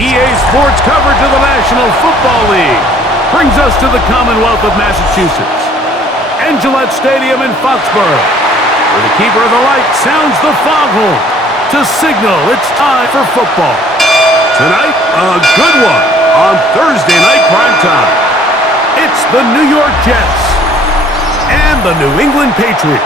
EA Sports coverage of the National Football League brings us to the Commonwealth of Massachusetts and Gillette Stadium in Foxborough, where the keeper of the light sounds the foghorn to signal it's time for football. Tonight, a good one on Thursday night primetime. It's the New York Jets and the New England Patriots.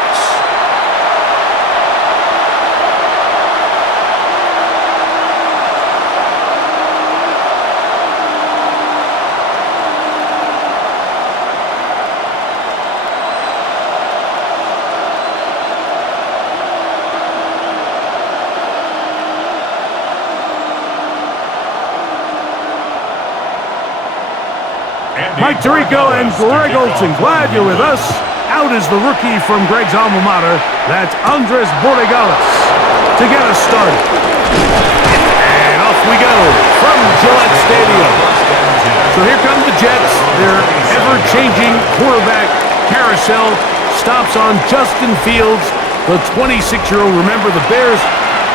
Mike Tirico and Greg Olson, glad you're with us. Out is the rookie from Greg's alma mater. That's Andres Borregales to get us started. And off we go from Gillette Stadium. So here come the Jets. Their ever-changing quarterback carousel stops on Justin Fields, the 26-year-old. Remember, the Bears'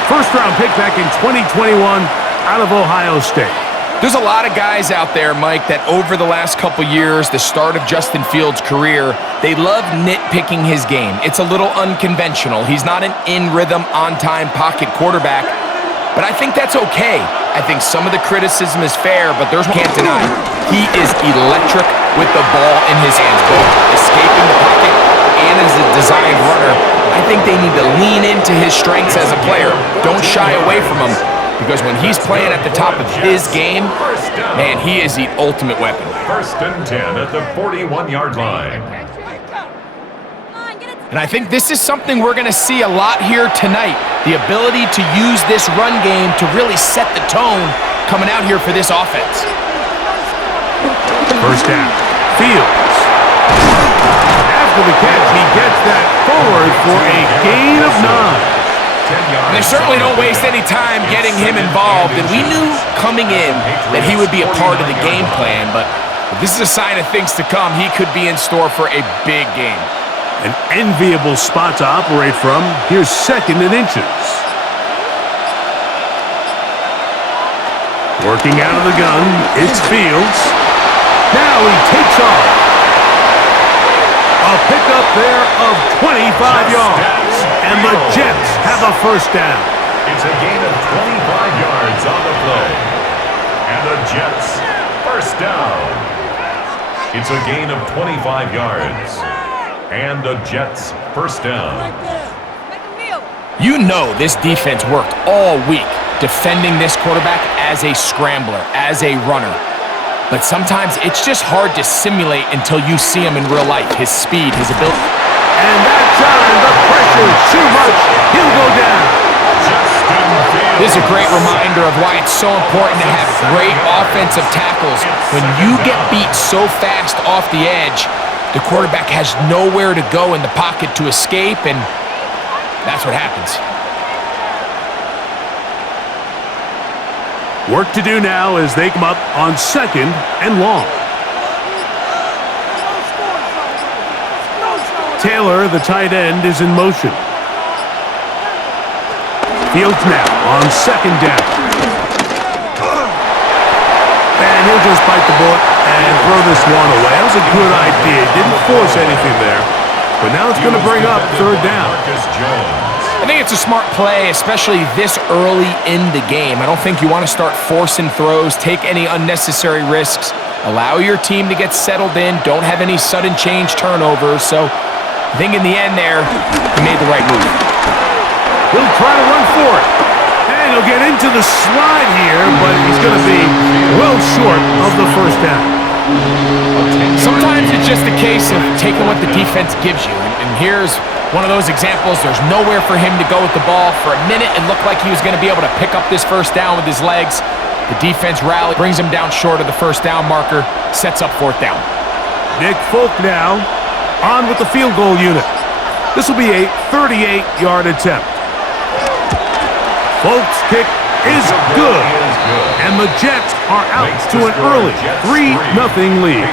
first-round pick back in 2021 out of Ohio State. There's a lot of guys out there, Mike, that over the last couple years, the start of Justin Fields' career, they love nitpicking his game. It's a little unconventional. He's not an in-rhythm, on-time pocket quarterback, but I think that's okay. I think some of the criticism is fair, but there's one can't deny. He is electric with the ball in his hands, both escaping the pocket and as a designed runner. I think they need to lean into his strengths as a player. Don't shy away from him. Because when he's playing at the top of his game, man, he is the ultimate weapon. 1st and 10 at the 41-yard line. And I think this is something we're going to see a lot here tonight. The ability to use this run game to really set the tone coming out here for this offense. First down, Fields. After the catch, he gets that forward for a gain of 9. And they certainly don't waste any time getting him involved, and we knew coming in that he would be a part of the game plan, but this is a sign of things to come. He could be in store for a big game. An enviable spot to operate from. Here's 2nd and inches. Working out of the gun, it's Fields. Now he takes off. A pickup there of 25 yards. And the Jets have a first down. It's a gain of 25 yards on the play. And the Jets, first down. It's a gain of 25 yards. And the Jets, first down. You know this defense worked all week defending this quarterback as a scrambler, as a runner. But sometimes it's just hard to simulate until you see him in real life. His speed, his ability. And that time, the pressure too much. He'll go down. This is a great reminder of why it's so important to have great offensive tackles. When you get beat so fast off the edge, the quarterback has nowhere to go in the pocket to escape, and that's what happens. Work to do now as they come up on 2nd and long. Taylor, the tight end, is in motion. Fields now on 2nd down. And he'll just bite the bullet and throw this one away. That was a good idea. Didn't force anything there. But now it's going to bring up 3rd down. I think it's a smart play, especially this early in the game. I don't think you want to start forcing throws, take any unnecessary risks, allow your team to get settled in, don't have any sudden change turnovers. So I think in the end there, he made the right move. He'll try to run for it. And he'll get into the slide here, but he's going to be well short of the first down. Sometimes it's just a case of taking what the defense gives you. And here's one of those examples. There's nowhere for him to go with the ball. For a minute, it looked like he was going to be able to pick up this first down with his legs. The defense rally, brings him down short of the first down marker, sets up 4th down. Nick Folk now on with the field goal unit. This will be a 38-yard attempt. Folk's kick is good. And the Jets are out to an early 3-0 lead.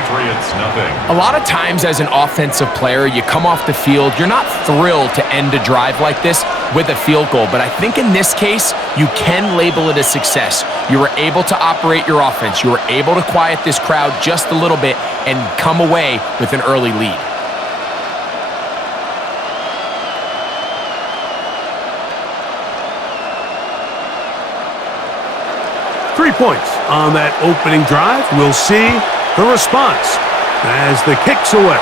A lot of times as an offensive player, you come off the field, you're not thrilled to end a drive like this, with a field goal. But I think in this case, you can label it a success. You were able to operate your offense. You were able to quiet this crowd just a little bit and come away with an early lead. Three points on that opening drive. We'll see the response as the kick's away.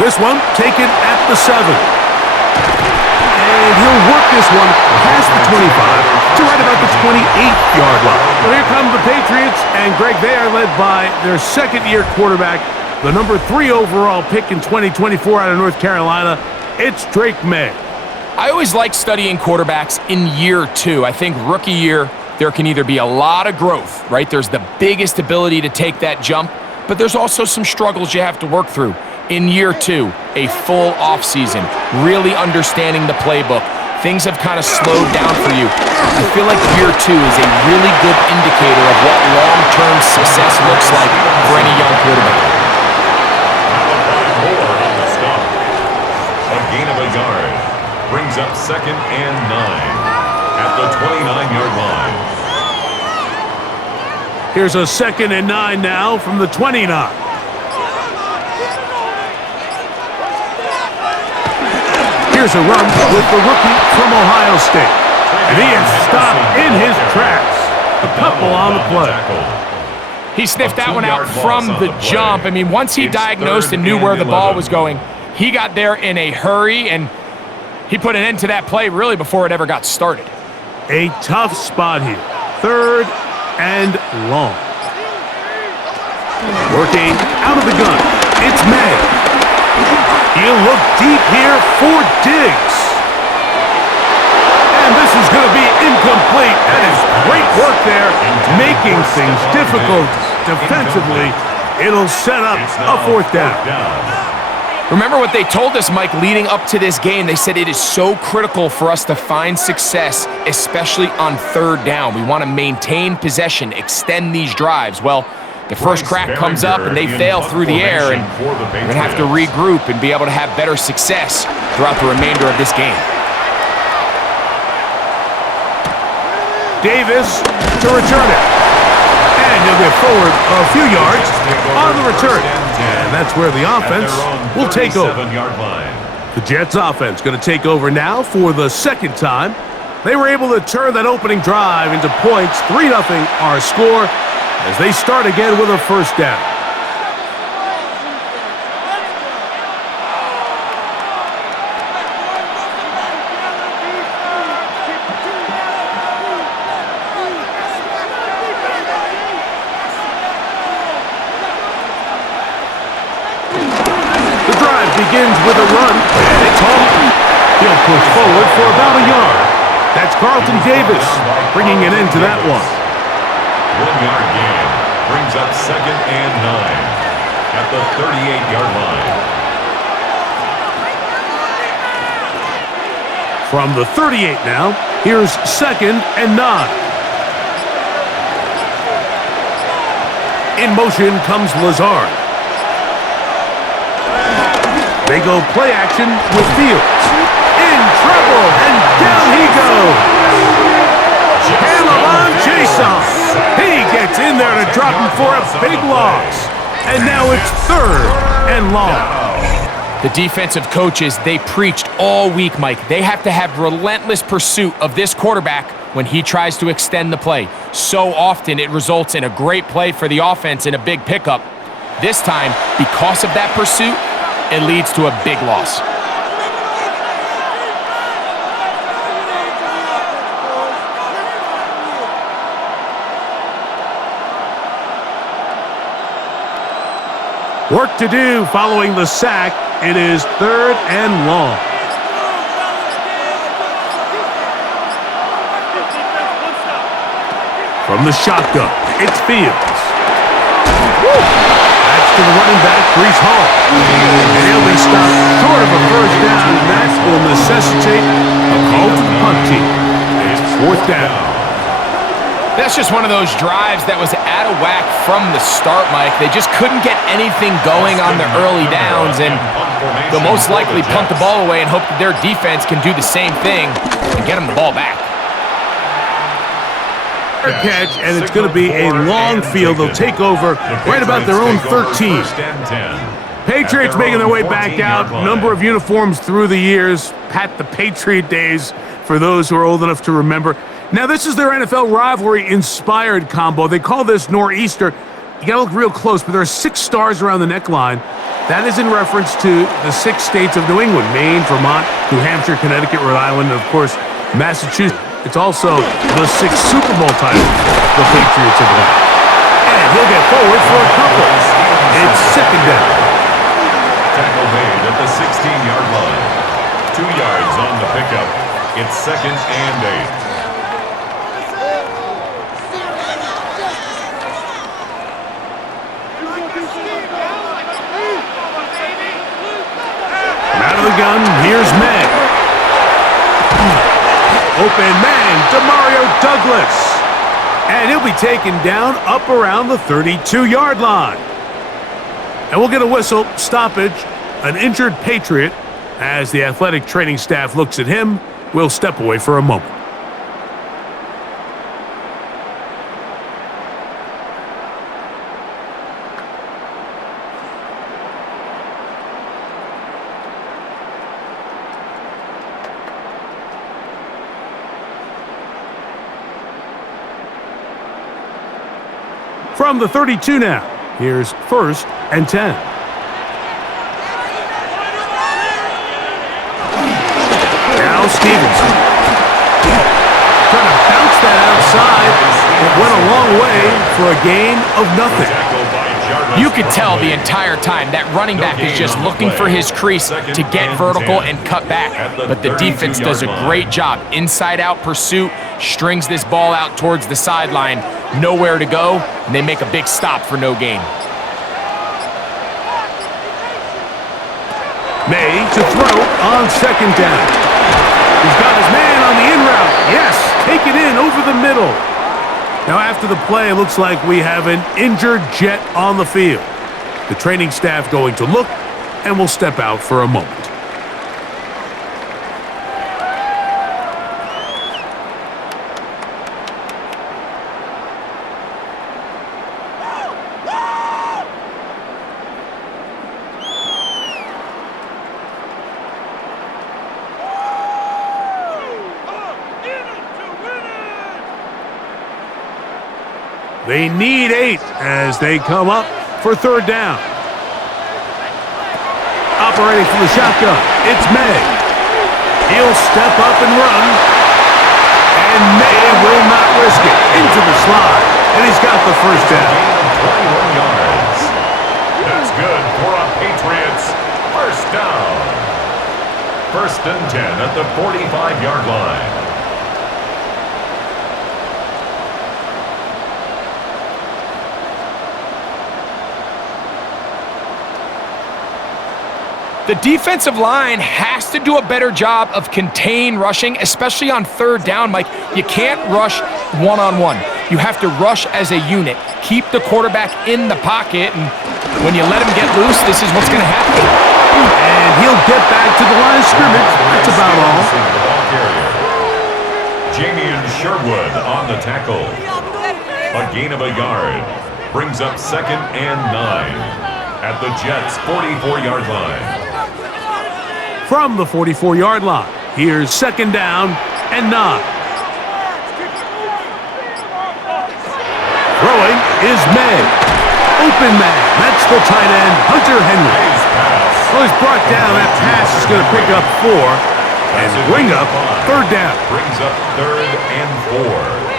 This one taken at the 7. And he'll work this one past the 25 to right about the 28-yard line. Well, here come the Patriots, and Greg, they are led by their second-year quarterback, the number 3 overall pick in 2024 out of North Carolina. It's Drake May. I always like studying quarterbacks in year 2. I think rookie year, there can either be a lot of growth, right? There's the biggest ability to take that jump, but there's also some struggles you have to work through. In year 2, a full offseason, really understanding the playbook. Things have kind of slowed down for you. I feel like year 2 is a really good indicator of what long-term success looks like for any young quarterback. A gain of a yard brings up 2nd and 9 at the 29-yard line. Here's a 2nd and 9 now from the 29. Here's a run with the rookie from Ohio State. And he is stopped in his tracks. A couple on the play. He sniffed that one out from the jump. I mean, once he diagnosed and knew where the ball was going, he got there in a hurry, and he put an end to that play really before it ever got started. A tough spot here. 3rd and long. Working out of the gun. It's May. He'll look deep here for Diggs. And this is going to be incomplete. That is great work there, making things difficult defensively. It'll set up a 4th down. Remember what they told us, Mike, leading up to this game. They said it is so critical for us to find success, especially on 3rd down. We want to maintain possession, extend these drives. Well, the first crack comes up and they fail through the air, and we're going to have to regroup and be able to have better success throughout the remainder of this game. Davis to return it. And he'll get forward a few yards on the return. And that's where the offense will take over. The Jets offense going to take over now for the 2nd time. They were able to turn that opening drive into points. 3-0 our score as they start again with a 1st down. The drive begins with a run, and it's home. He'll push forward for about a yard. That's Carlton Davis bringing it into that one. 1-yard gain brings up 2nd and 9 at the 38-yard line. From the 38 now, here's 2nd and 9. In motion comes Lazard. They go play action with Fields. In trouble, and down he goes. Hamilton Jason. He gets in there to drop him for a big loss. And now it's 3rd and long. The defensive coaches, they preached all week, Mike. They have to have relentless pursuit of this quarterback when he tries to extend the play. So often it results in a great play for the offense and a big pickup. This time, because of that pursuit, it leads to a big loss. Work to do following the sack. It is 3rd and long. From the shotgun, it's Fields. That's to the running back, Breece Hall. And he'll be stopped short of a 1st down, and that will necessitate a call to the punt team. It's 4th down. That's just one of those drives that was out of whack from the start, Mike. They just couldn't get anything going on the early downs, and they'll most likely punt the ball away and hope that their defense can do the same thing and get them the ball back. Catch, and it's going to be a long field. They'll take over right about their own 13. Patriots making their way back out. Number of uniforms through the years. Pat, the Patriot days, for those who are old enough to remember. Now, this is their NFL rivalry-inspired combo. They call this Nor'easter. You got to look real close, but there are 6 stars around the neckline. That is in reference to the 6 states of New England: Maine, Vermont, New Hampshire, Connecticut, Rhode Island, and, of course, Massachusetts. It's also the 6 Super Bowl titles the Patriots have won. And he'll get forward for a couple. It's second down. Tackle made at the 16-yard line. 2 yards on the pickup. It's 2nd and 8. Out of the gun, here's May. Open man, Demario Douglas. And he'll be taken down up around the 32-yard line. And we'll get a whistle, stoppage, an injured Patriot. As the athletic training staff looks at him, we'll step away for a moment. From the 32 now, here's 1st and 10. Now Stevenson. Trying to bounce that outside. It went a long way for a gain of nothing. You could tell the entire time that running back is just looking for his crease to get vertical and cut back. But the defense does a great job. Inside-out pursuit, strings this ball out towards the sideline. Nowhere to go, and they make a big stop for no gain. May to throw on 2nd down. He's got his man on the in route. Yes, take it in over the middle. Now after the play, it looks like we have an injured Jet on the field. The training staff going to look, and we'll step out for a moment. They need 8 as they come up for 3rd down. Operating from the shotgun, it's May. He'll step up and run. And May will not risk it. Into the slide. And he's got the 1st down. 21 yards. That's good for a Patriots 1st down. 1st and 10 at the 45-yard line. The defensive line has to do a better job of contain rushing, especially on 3rd down, Mike. You can't rush one-on-one. You have to rush as a unit. Keep the quarterback in the pocket, and when you let him get loose, this is what's going to happen. And he'll get back to the line of scrimmage. That's about all. Jamie Sherwood on the tackle. A gain of a yard. Brings up 2nd and 9 at the Jets' 44-yard line. From the 44-yard line, here's 2nd down and 9. Throwing is May. Open man. That's the tight end, Hunter Henry. Well, he's brought down. That pass is going to pick up 4 and bring up 3rd down. Brings up 3rd and 4.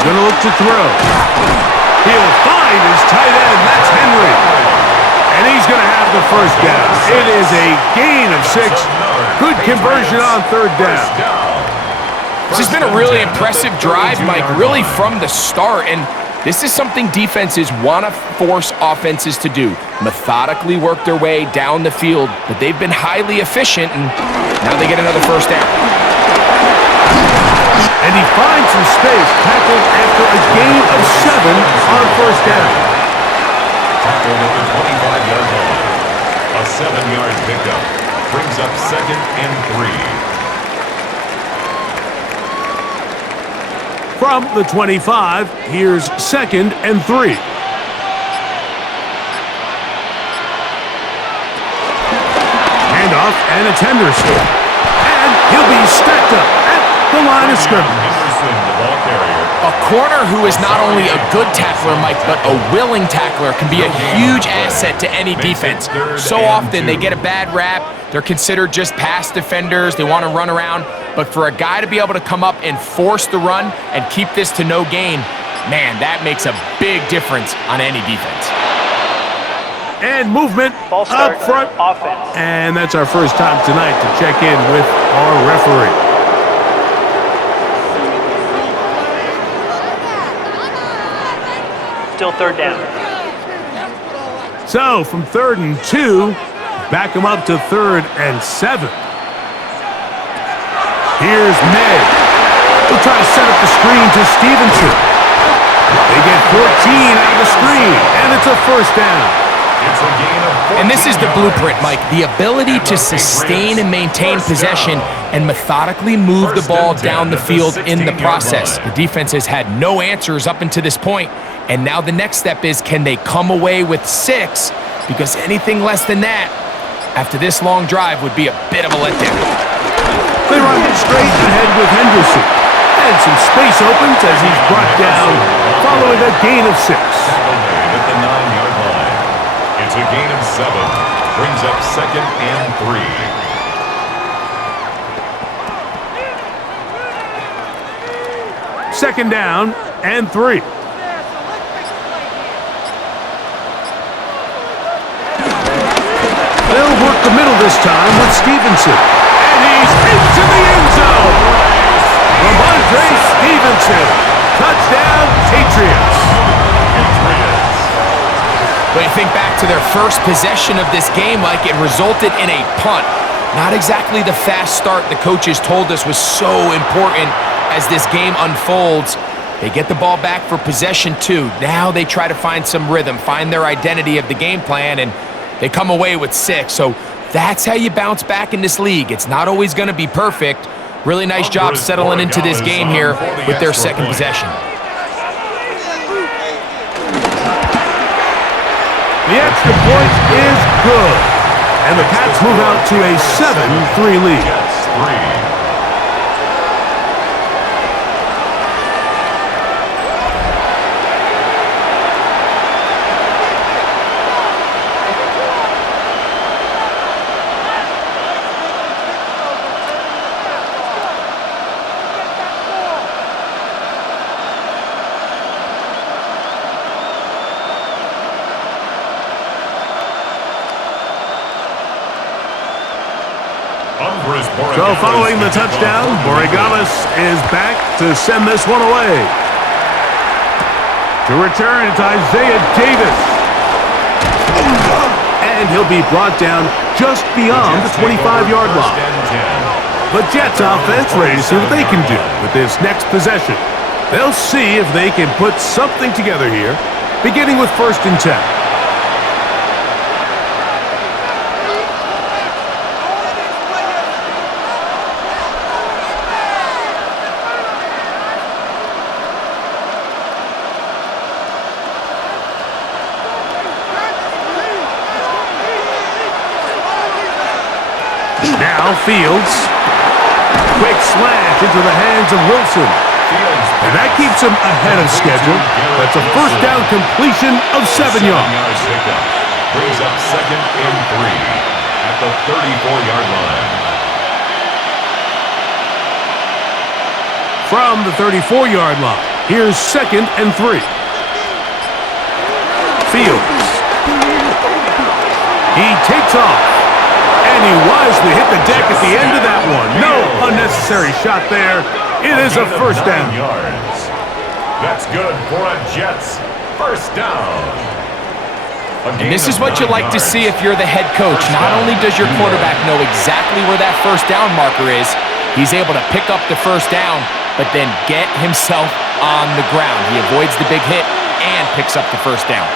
Going to look to throw. He'll find his tight end. That's Henry. And he's going to have the 1st down. It is a gain of 6. Good conversion on 3rd down. This has been a really impressive drive, Mike, really from the start. And This is something defenses want to force offenses to do. Methodically work their way down the field, but they've been highly efficient, and now they get another first down. And he finds some space, tackled after a gain of 7 on first down. Tackled at the 25-yard line. A 7-yard pickup brings up 2nd and 3. From the 25, here's 2nd and 3. Handoff, and it's Henderson. And he'll be stacked up at the line of scrimmage. Henderson, the ball carrier. A corner who is not only a good tackler, Mike, but a willing tackler can be a huge asset to any defense. So often they get a bad rap. They're considered just pass defenders. They want to run around. But for a guy to be able to come up and force the run and keep this to no gain, man, that makes a big difference on any defense. And movement up front. Offense. And that's our first time tonight to check in with our referee. Still 3rd down. So from 3rd and 2, back him up to 3rd and 7. Here's May. He'll try to set up the screen to Stevenson. They get 14 out of the screen, and it's a first down. It's a gain of 14 And this is the yards. blueprint, Mike. The ability to sustain and maintain possession and methodically move the ball down the field in the process. The defense has had no answers up until this point, and now the next step is, can they come away with 6? Because anything less than that, after this long drive, would be a bit of a letdown. They run straight ahead with Henderson. And some space opens as he's brought down following a gain of 6. At the 9-yard line. It's a gain of 7. Brings up 2nd and 3. Second down and 3. They'll work the middle this time with Stevenson. And he's into the end zone. Ramondre Stevenson. Touchdown, Patriots. But you think back to their first possession of this game, Mike, it resulted in a punt. Not exactly the fast start the coaches told us was so important as this game unfolds. They get the ball back for possession 2. Now they try to find some rhythm, find their identity of the game plan, and they come away with 6. So that's how you bounce back in this league. It's not always going to be perfect. Really nice job settling into this game here with their second possession. The extra point is good. And the Pats move out to a 7-3 lead. Jets 3. So following the touchdown, Borregales is back to send this one away. To return, it's Isaiah Davis. And he'll be brought down just beyond the 25-yard line. The Jets offense ready to see what they can do with this next possession. They'll see if they can put something together here, beginning with 1st and 10. Now Fields. Quick slant into the hands of Wilson. And that keeps him ahead of schedule. That's a first down completion of 7 yards. Brings up 2nd and 3 at the 34-yard line. From the 34-yard line, here's 2nd and 3. Fields. He takes off. And he wisely hit the deck at the end of that one. No unnecessary shot there. It is a first down. That's good for a Jets first down. And this is what you like to see if you're the head coach. Not only does your quarterback know exactly where that first down marker is, he's able to pick up the first down, but then get himself on the ground. He avoids the big hit and picks up the first down.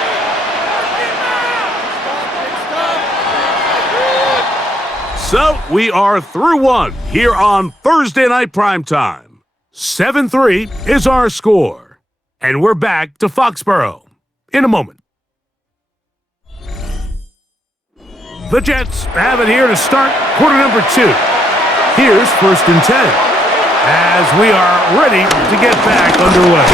So we are through one here on Thursday Night Primetime. 7-3 is our score. And we're back to Foxborough in a moment. The Jets have it here to start quarter number 2. Here's 1st and 10 as we are ready to get back underway.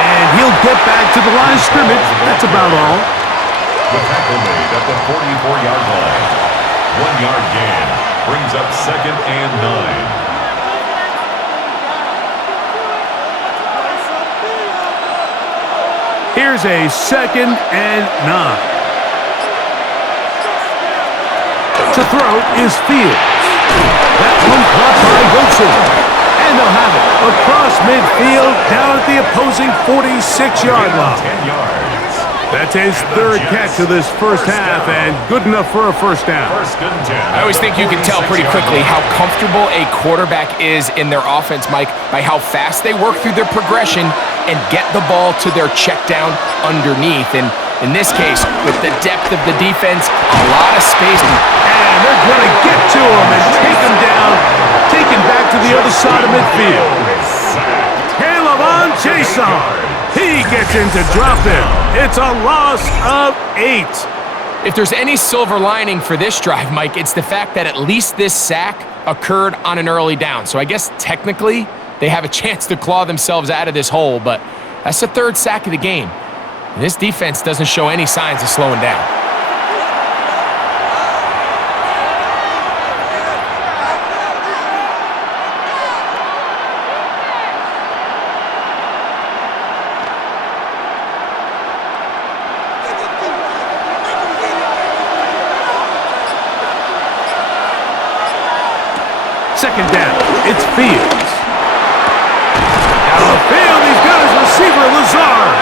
And he'll get back to the line of scrimmage. That's about all. The tackle made at the 44-yard line. 1-yard gain brings up 2nd and 9. Here's a 2nd and 9. To throw is Fields. That one caught by Wilson. And they'll have it across midfield down at the opposing 46-yard line. 10 yards. That's his 3rd catch of this first half and good enough for a first down. 1st and 10. I always think you can tell pretty quickly how comfortable a quarterback is in their offense, Mike, by how fast they work through their progression and get the ball to their check down underneath. And in this case, with the depth of the defense, a lot of space. And they're going to get to him and take him down, take him back to the other side of midfield. Caleb Jason. He gets in to drop it. It's a loss of 8. If there's any silver lining for this drive, Mike, it's the fact that at least this sack occurred on an early down. So I guess technically they have a chance to claw themselves out of this hole, but that's the 3rd sack of the game. And this defense doesn't show any signs of slowing down. Second down, it's Fields. Down the field, he's got his receiver, Lazard.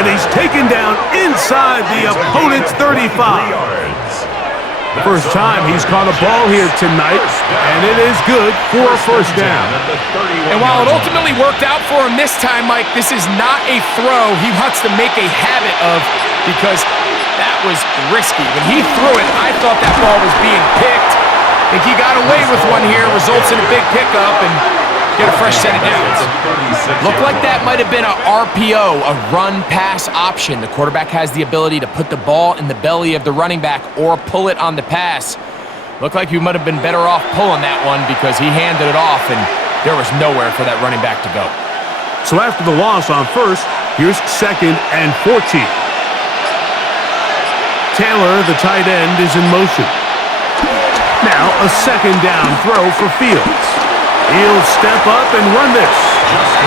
And he's taken down inside the opponent's 35. First time he's caught a ball here tonight, and it is good for a first down. And while it ultimately worked out for him this time, Mike, this is not a throw he wants to make a habit of because that was risky. When he threw it, I thought that ball was being picked. I think he got away with one here, results in a big pickup and get a fresh set of downs. Looked like that might have been a RPO, a run-pass option. The quarterback has the ability to put the ball in the belly of the running back or pull it on the pass. Looked like he might have been better off pulling that one because he handed it off and there was nowhere for that running back to go. So after the loss on first, here's 2nd and 14. Taylor, the tight end, is in motion. Now a 2nd down throw for Fields. He'll step up and run this.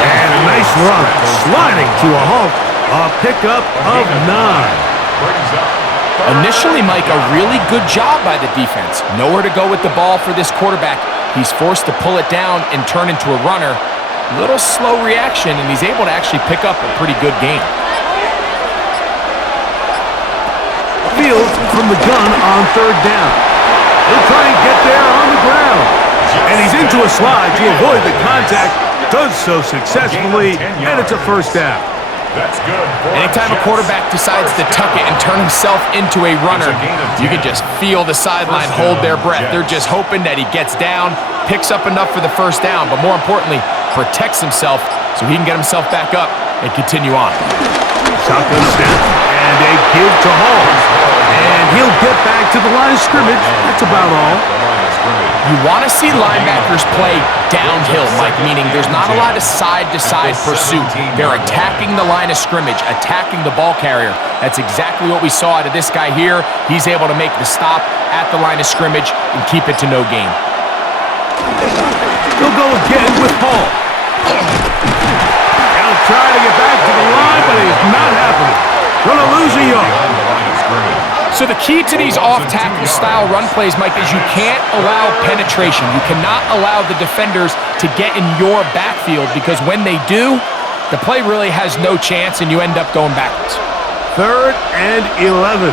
And a nice run, sliding to a halt. A pickup of 9. Initially, Mike, a really good job by the defense. Nowhere to go with the ball for this quarterback. He's forced to pull it down and turn into a runner. Little slow reaction, and he's able to actually pick up a pretty good game. Fields from the gun on 3rd down. He'll try and get there on the ground. And he's into a slide to avoid the contact. Does so successfully, and it's a first down. That's good. Anytime a quarterback decides to tuck it and turn himself into a runner, you can just feel the sideline hold their breath. They're just hoping that he gets down, picks up enough for the first down, but more importantly, protects himself so he can get himself back up and continue on. Shotgun snap and a give to Hall. And he'll get back to the line of scrimmage. That's about all. You want to see linebackers play downhill, Mike, meaning there's not a lot of side-to-side pursuit. They're attacking the line of scrimmage, attacking the ball carrier. That's exactly what we saw out of this guy here. He's able to make the stop at the line of scrimmage and keep it to no gain. He'll go again with Hall. He'll try to get back to the line, but it's not happening. Gonna lose a yard. So the key to these off-tackle style run plays, Mike, is you can't allow penetration. You cannot allow the defenders to get in your backfield, because when they do, the play really has no chance and you end up going backwards. 3rd and 11.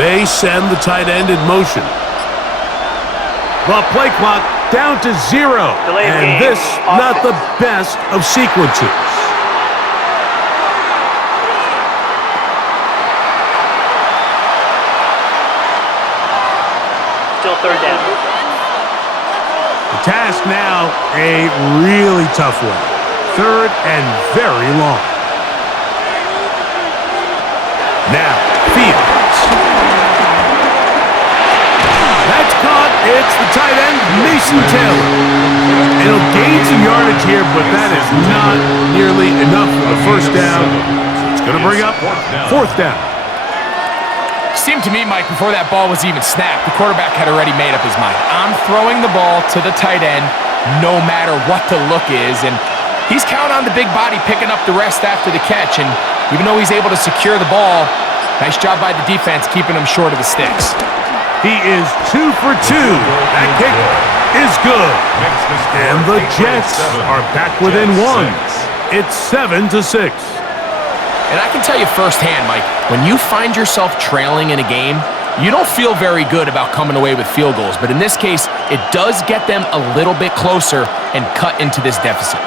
They send the tight end in motion. The play clock down to 0. And this, not the best of sequences. Still 3rd down. The task now, a really tough one. 3rd and very long. Now, Fields. That's caught. It's the tight end, Mason Taylor. And he'll gain some yardage here, but that is not nearly enough for the first down. It's going to bring up 4th down. Seemed to me, Mike, before that ball was even snapped, the quarterback had already made up his mind. I'm throwing the ball to the tight end no matter what the look is, and he's counting on the big body picking up the rest after the catch, and even though he's able to secure the ball, nice job by the defense keeping him short of the sticks. He is 2 for 2. That kick is good. And the Jets are back within 1. It's 7-6. And I can tell you firsthand, Mike, when you find yourself trailing in a game, you don't feel very good about coming away with field goals. But in this case, it does get them a little bit closer and cut into this deficit.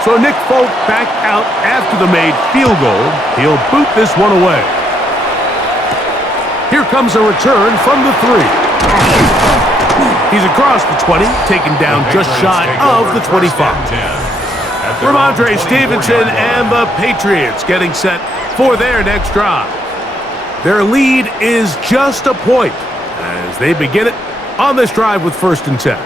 So Nick Folk back out after the made field goal. He'll boot this one away. Here comes a return from the 3. He's across the 20, taken down just shy of the 25. Ramondre Stevenson and the Patriots getting set for their next drive. Their lead is just a point as they begin it on this drive with 1st and 10.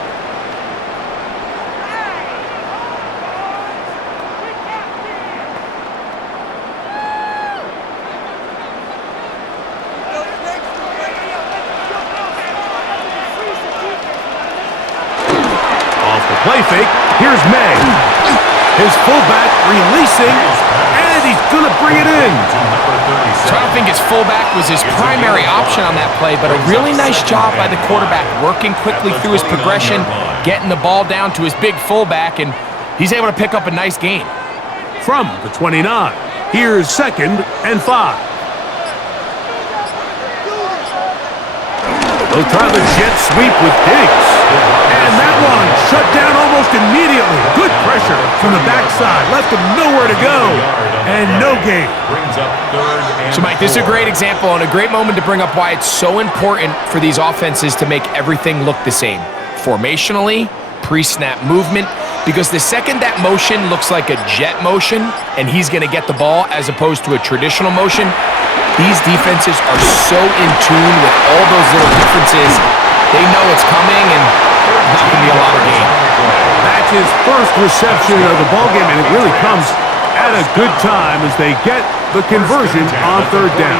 Play fake. Here's May. His fullback releasing, and he's going to bring it in. So I don't think his fullback was his primary option on that play, but a really nice job by the quarterback working quickly through his progression, getting the ball down to his big fullback, and he's able to pick up a nice gain. From the 29, here's 2nd and 5. They'll try the jet sweep with Diggs. And that one shut down almost immediately. Good pressure from the backside. Left him nowhere to go. And no gain. So, Mike, this is a great example and a great moment to bring up why it's so important for these offenses to make everything look the same. Formationally, pre-snap movement, because the second that motion looks like a jet motion and he's going to get the ball as opposed to a traditional motion, these defenses are so in tune with all those little differences. They know it's coming and not going to be a lot of gain. That's his first reception of the ballgame, and it really comes at a good time as they get the conversion on 3rd down.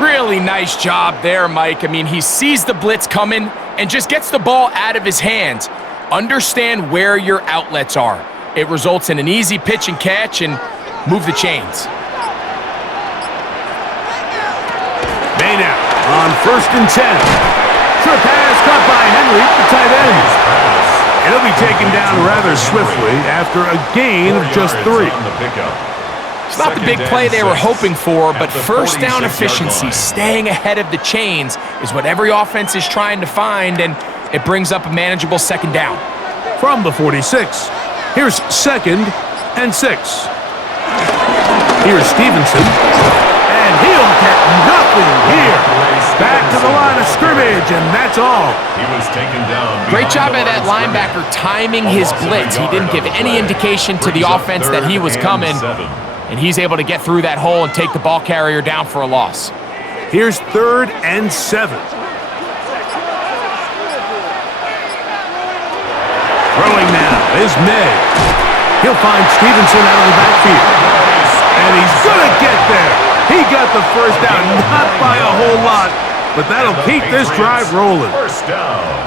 Really nice job there, Mike. I mean, he sees the blitz coming and just gets the ball out of his hands. Understand where your outlets are. It results in an easy pitch and catch and move the chains. Maynard on 1st and 10. Short pass caught by Henry, the tight end. And he'll be taken down rather swiftly after a gain of just 3. It's not the big play they were hoping for, but first down efficiency, staying ahead of the chains, is what every offense is trying to find, and it brings up a manageable 2nd down. From the 46, here's 2nd and 6. Here's Stevenson, and he'll get nothing here. Back to the line of scrimmage, and that's all. He was taken down. Great job by that linebacker timing his blitz. He didn't give any indication to the offense that he was coming. And he's able to get through that hole and take the ball carrier down for a loss. Here's 3rd and 7. Throwing now is May. He'll find Stevenson out of the backfield. And he's going to get there. He got the first down, not by a whole lot, but that'll keep this drive rolling. First down.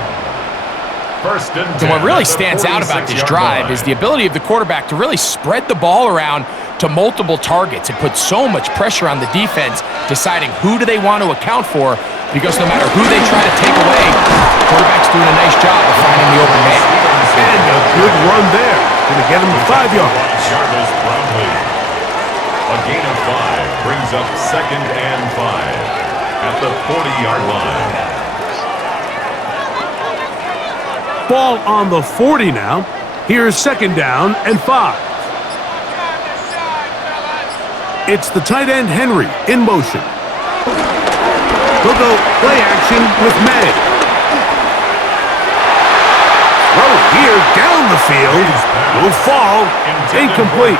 And what really stands out about this drive is the ability of the quarterback to really spread the ball around to multiple targets and put so much pressure on the defense, deciding who do they want to account for, because no matter who they try to take away, the quarterback's doing a nice job of finding the open man. And a good run there. Going to get him 5 yards. A gain of 5 brings up 2nd and 5 at the 40-yard line. Ball on the 40 now. Here's 2nd down and 5. It's the tight end Henry in motion. We'll go play action with May. Throw here down the field. Will fall. Incomplete.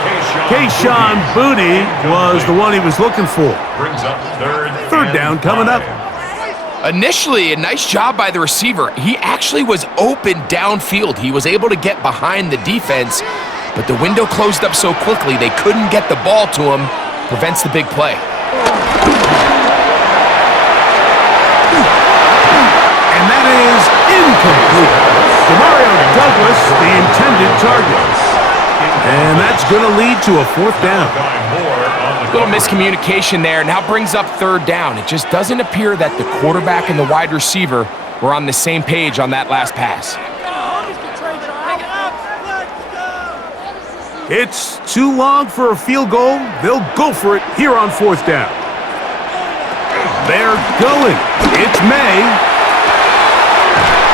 Kayshawn Booty was the one he was looking for. Brings up 3rd down coming up. Initially, a nice job by the receiver. He actually was open downfield. He was able to get behind the defense, but the window closed up so quickly they couldn't get the ball to him. Prevents the big play. And that is incomplete. Demario Douglas, the intended target. And that's going to lead to a 4th down. A little miscommunication there. Now brings up 3rd down. It just doesn't appear that the quarterback and the wide receiver were on the same page on that last pass. It's too long for a field goal. They'll go for it here on 4th down. They're going. It's May.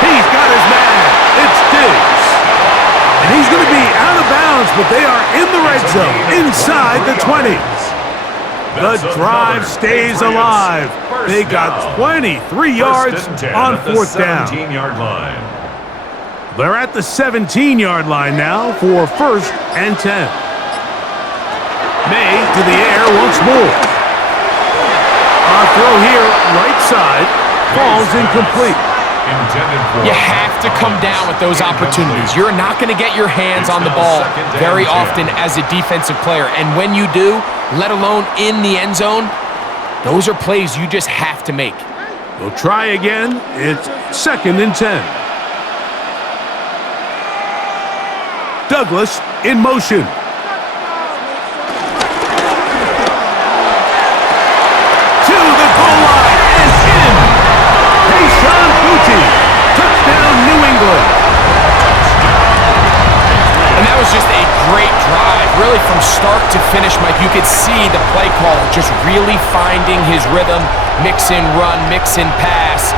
He's got his man. It's Diggs. And he's going to be out of bounds, but they are in the red zone, inside the 20s. The drive stays alive. They got 23 yards on 4th down. They're at the 17-yard line now for 1st and 10. May to the air once more. Our throw here, right side, falls incomplete. You have to come down with those opportunities. You're not going to get your hands on the ball very often as a defensive player. And when you do, let alone in the end zone, those are plays you just have to make. We'll try again. It's 2nd and 10. Douglas in motion. To the goal line and in. Kayshawn Booty. Touchdown, New England. And that was just a great drive. Really from start to finish, Mike, you could see the play call just really finding his rhythm. Mix in run, mix in pass.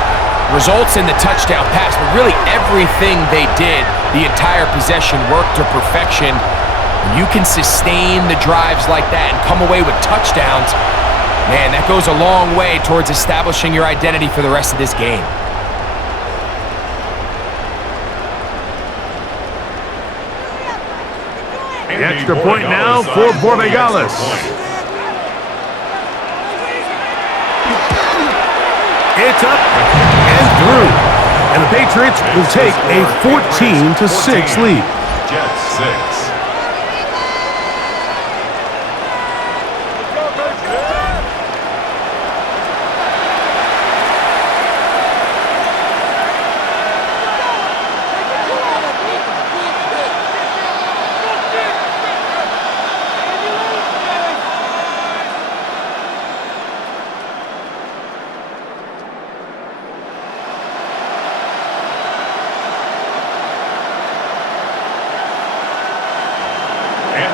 Results in the touchdown pass, but really everything they did, the entire possession worked to perfection. When you can sustain the drives like that and come away with touchdowns, man, that goes a long way towards establishing your identity for the rest of this game. The extra point now for Borregales. It's up and through. And the Patriots will take a 14-6 lead. Jets 6.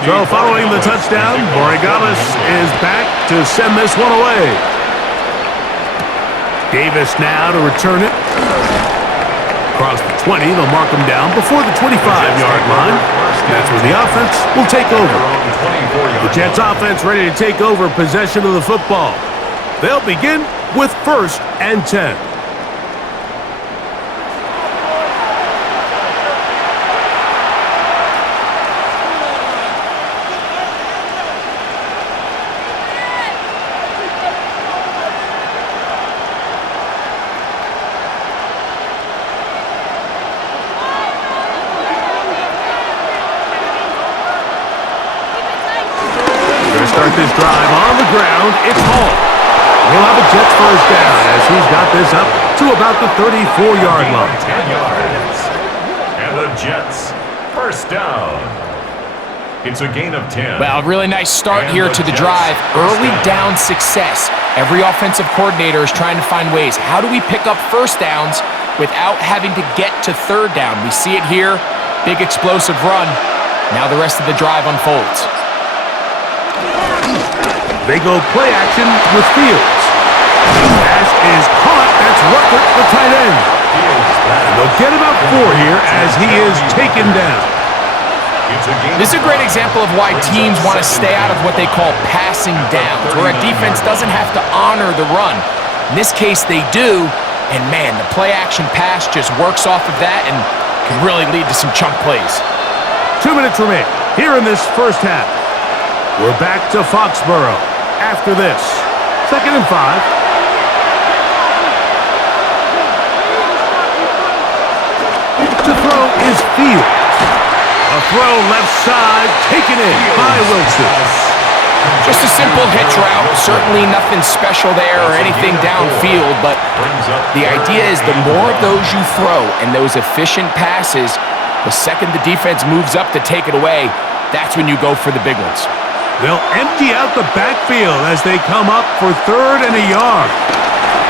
So following the touchdown, Borregales is back to send this one away. Davis now to return it. Across the 20, they'll mark him down before the 25-yard line. That's when the offense will take over. The Jets offense ready to take over possession of the football. They'll begin with 1st and 10. start this drive on the ground. It's Hall. He'll have a Jets first down as he's got this up to about the 34-yard line. 10 yards. And the Jets first down. It's a gain of 10. Well, really nice start here to the drive. Early down success. Every offensive coordinator is trying to find ways. How do we pick up first downs without having to get to third down? We see it here. Big explosive run. Now the rest of the drive unfolds. They go play action with Fields. Pass is caught. That's Ruckert, the tight end. And they'll get about 4 here as he is taken down. This is a great example of why teams want to stay out of what they call passing downs, where a defense doesn't have to honor the run. In this case, they do, and man, the play-action pass just works off of that and can really lead to some chunk plays. 2 minutes remain here in this first half. We're back to Foxborough after this. 2nd and 5. To throw is Fields. A throw left side, taken in by Wilson. Just a simple hitch route. Certainly nothing special there or anything downfield, but the idea is the more of those you throw and those efficient passes, the second the defense moves up to take it away, that's when you go for the big ones. They'll empty out the backfield as they come up for 3rd and a yard.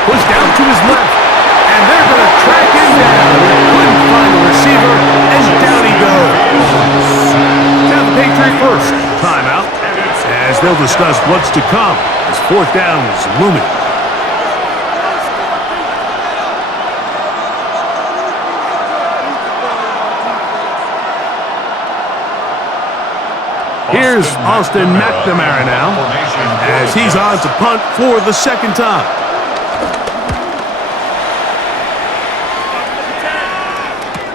Push down to his left, and they're going to track him down. Couldn't find a receiver, and down he goes. Now the Patriots first. Timeout, as they'll discuss what's to come as 4th down is looming. Here's Austin McNamara now, as he's on to punt for the 2nd time.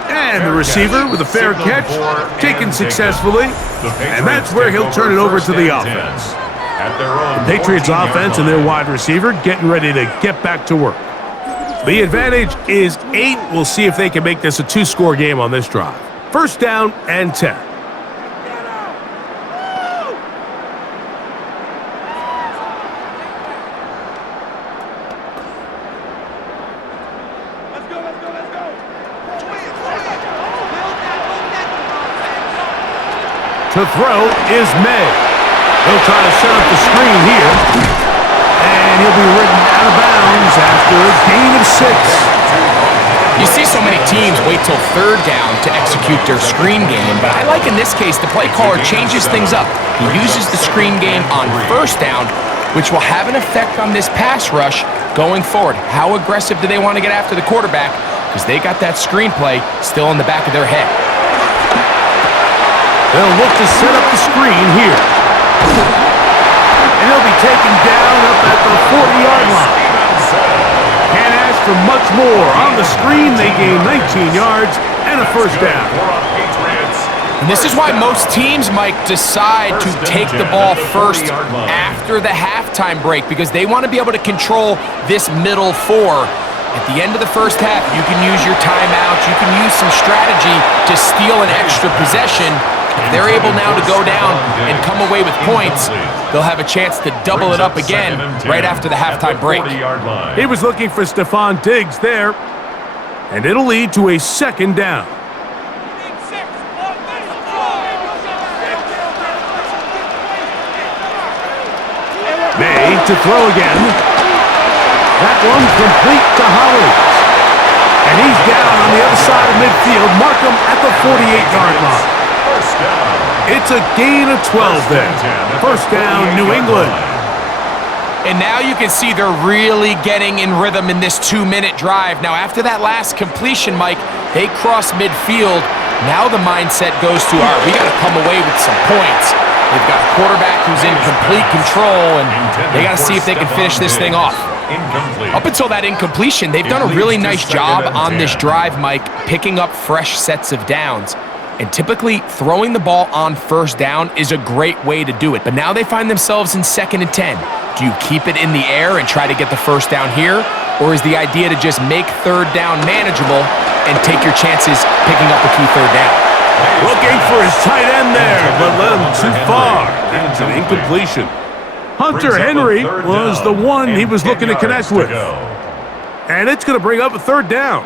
And the receiver with a fair catch, taken successfully, and that's where he'll turn it over to the offense. The Patriots offense and their wide receiver getting ready to get back to work. The advantage is 8. We'll see if they can make this a 2-score game on this drive. 1st down and 10. To throw is May. He'll try to set up the screen here. And he'll be ridden out of bounds after a gain of 6. You see so many teams wait till 3rd down to execute their screen game, but I like in this case the play caller changes things up. He uses the screen game on 1st down, which will have an effect on this pass rush going forward. How aggressive do they want to get after the quarterback? Because they got that screenplay still in the back of their head. They'll look to set up the screen here. And he'll be taken down up at the 40-yard line. Can't ask for much more. On the screen, they gain 19 yards and a 1st down. And this is why most teams, Mike, decide to take the ball first after the halftime break, because they want to be able to control this middle 4. At the end of the first half, you can use your timeouts, you can use some strategy to steal an extra possession. If they're able now to go down and come away with points, they'll have a chance to double it up again right after the halftime break. He was looking for Stephon Diggs there, and it'll lead to a 2nd down. May to throw again. That one complete to Hollins. And he's down on the other side of midfield. Mark him at the 48-yard line. It's a gain of 12 there. 1st down, New England. And now you can see they're really getting in rhythm in this 2-minute drive. Now, after that last completion, Mike, they cross midfield. Now the mindset goes to, all right, we got to come away with some points. They've got a quarterback who's in complete control, and they got to see if they can finish this thing off. Up until that incompletion, they've done a really nice job on this drive, Mike, picking up fresh sets of downs. And typically, throwing the ball on 1st down is a great way to do it. But now they find themselves in 2nd and 10. Do you keep it in the air and try to get the 1st down here? Or is the idea to just make 3rd down manageable and take your chances picking up a key 3rd down? Looking for his tight end there, but led him too far. That's an incompletion. Hunter Henry was the one he was looking to connect with. And it's going to bring up a third down.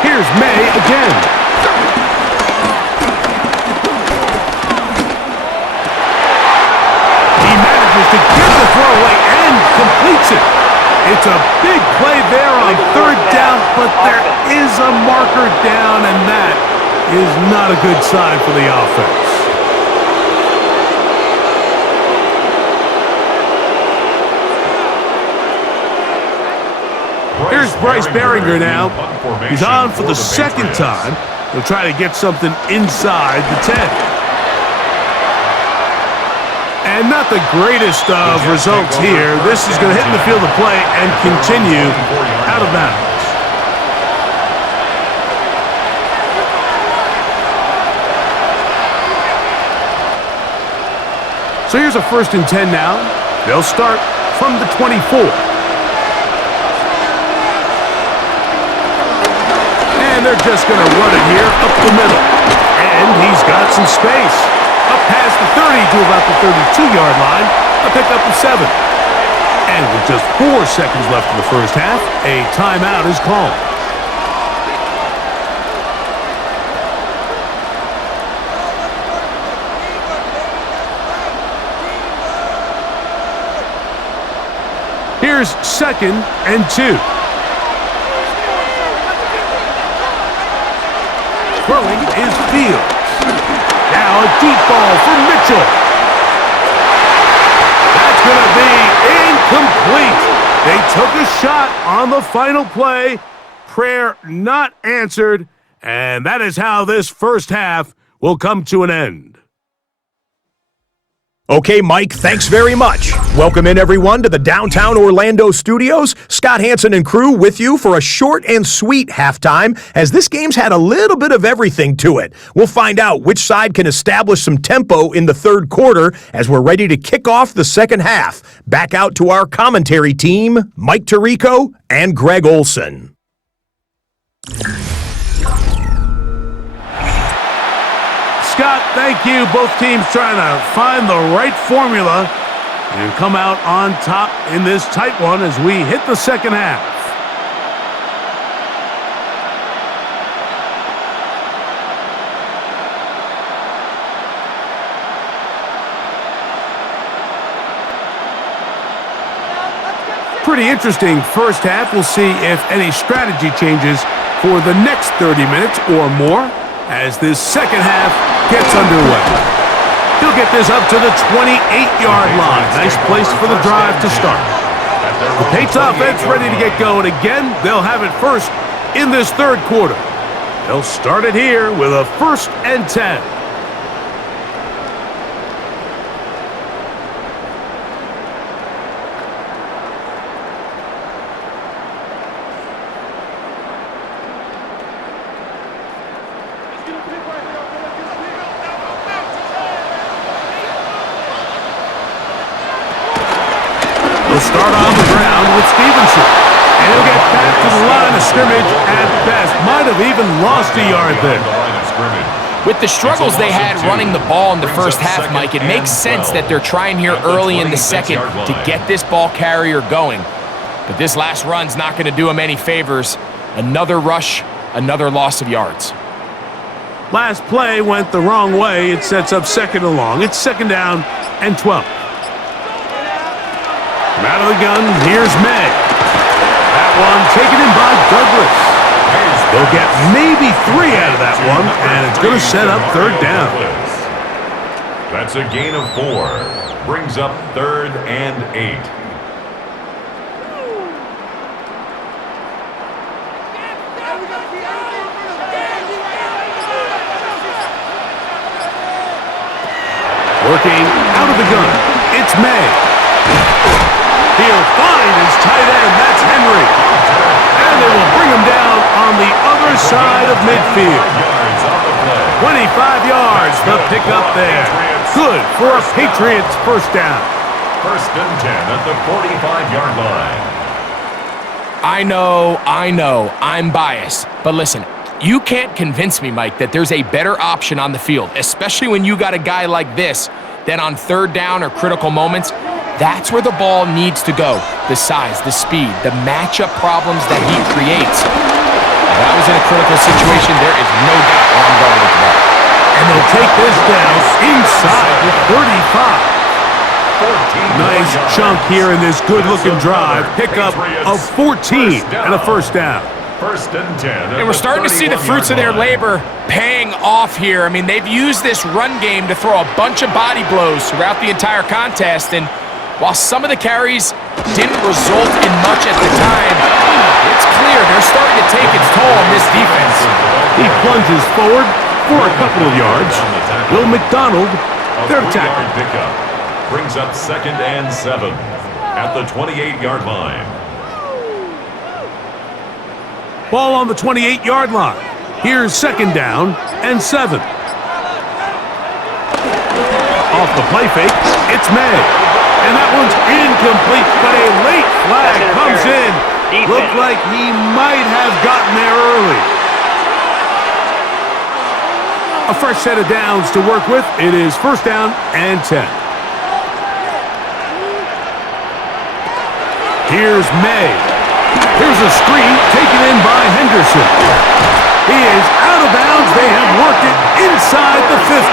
Here's May again. He manages to get the throw away and completes it. It's a big play there on third down, but there is a marker down, and that is not a good sign for the offense. Here's Bryce Behringer now. He's on for the second time. He'll try to get something inside the 10. And not the greatest of results here. This is going to hit in the field of play and continue out of bounds. So here's a 1st and 10 now. They'll start from the 24. And they're just going to run it here up the middle. And he's got some space. Up past the 30 to about the 32-yard line. A pickup of 7. And with just 4 seconds left in the first half, a timeout is called. Here's 2nd and 2. Throwing is Fields. Now a deep ball for Mitchell. That's going to be incomplete. They took a shot on the final play. Prayer not answered. And that is how this first half will come to an end. Okay, Mike, thanks very much. Welcome in, everyone, to the downtown Orlando studios. Scott Hansen and crew with you for a short and sweet halftime, as this game's had a little bit of everything to it. We'll find out which side can establish some tempo in the third quarter as we're ready to kick off the second half. Back out to our commentary team, Mike Tirico and Greg Olson. Scott, thank you. Both teams trying to find the right formula and come out on top in this tight one as we hit the second half. Pretty interesting first half. We'll see if any strategy changes for the next 30 minutes or more as this second half gets underway. He'll get this up to the 28-yard line. Nice place for the drive to start. The Patriots offense ready to get going again. They'll have it first in this third quarter. They'll start it here with a 1st and 10. He'll start on the ground with Stevenson. And he'll get back to the line of scrimmage at best. Might have even lost a yard there. With the struggles they had running the ball in the first half, Mike, it makes sense that they're trying here early in the second to get this ball carrier going. But this last run's not going to do him any favors. Another rush, another loss of yards. Last play went the wrong way. It sets up 2nd and long. It's 2nd down and 12. From out of the gun, here's May. That one taken in by Douglas. They'll get maybe 3 out of that one, and it's going to set up 3rd down. That's a gain of 4. Brings up 3rd and 8. Working out of the gun, it's May. He'll find his tight end, that's Henry. And they will bring him down on the other side of midfield. 25 yards, the pickup there. Good for a Patriots first down. 1st and 10 at the 45-yard line. I know, I'm biased. But listen, you can't convince me, Mike, that there's a better option on the field, especially when you got a guy like this, than on third down or critical moments. That's where the ball needs to go. The size, the speed, the matchup problems that he creates. If I was in a critical situation, there is no doubt where I'm going with the ball. And they'll take this down inside the 35. Nice chunk here in this good-looking drive. Pickup of 14 and a first down. First and 10. And we're starting to see the fruits of their labor paying off here. I mean, they've used this run game to throw a bunch of body blows throughout the entire contest. And while some of the carries didn't result in much at the time, it's clear they're starting to take its toll on this defense. He plunges forward for a couple of yards. Will McDonald, their tackle. Pickup brings up 2nd and 7 at the 28-yard line. Ball on the 28-yard line. Here's 2nd down and 7. Off the play fake, it's May. And that one's incomplete, but a late flag comes in. Looked like he might have gotten there early. A fresh set of downs to work with. It is 1st down and 10. Here's May. Here's a screen taken in by Henderson. He is out of bounds. They have worked it inside the 15.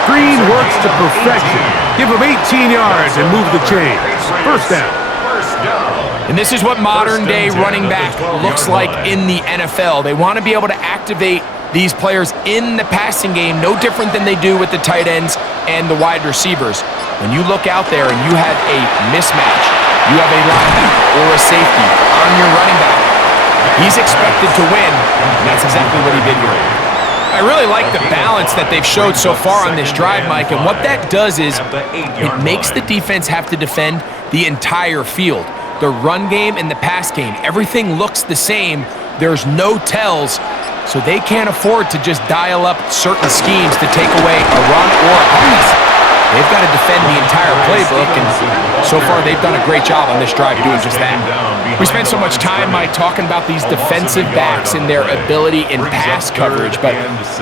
Screen works to perfection. Give him 18 yards and move the chains. 1st down. And this is what modern-day running back looks like in the NFL. They want to be able to activate these players in the passing game, no different than they do with the tight ends and the wide receivers. When you look out there and you have a mismatch, you have a linebacker or a safety on your running back, he's expected to win, and that's exactly what he did here. I really like the balance that they've showed so far on this drive, Mike, and what that does is it makes the defense have to defend the entire field. The run game and the pass game, everything looks the same. There's no tells, so they can't afford to just dial up certain schemes to take away a run or a pass. They've got to defend the entire playbook, and so far they've done a great job on this drive doing just that. We spent so much time, Mike, talking about these defensive backs and their ability in pass coverage, but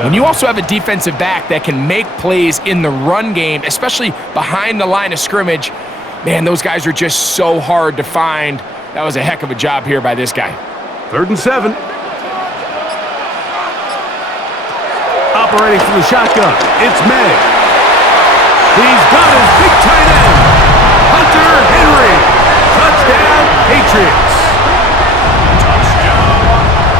when you also have a defensive back that can make plays in the run game, especially behind the line of scrimmage, man, those guys are just so hard to find. That was a heck of a job here by this guy. 3rd and 7. Operating from the shotgun, it's May. He's got his big tight end, Hunter Henry. Touchdown, Patriots.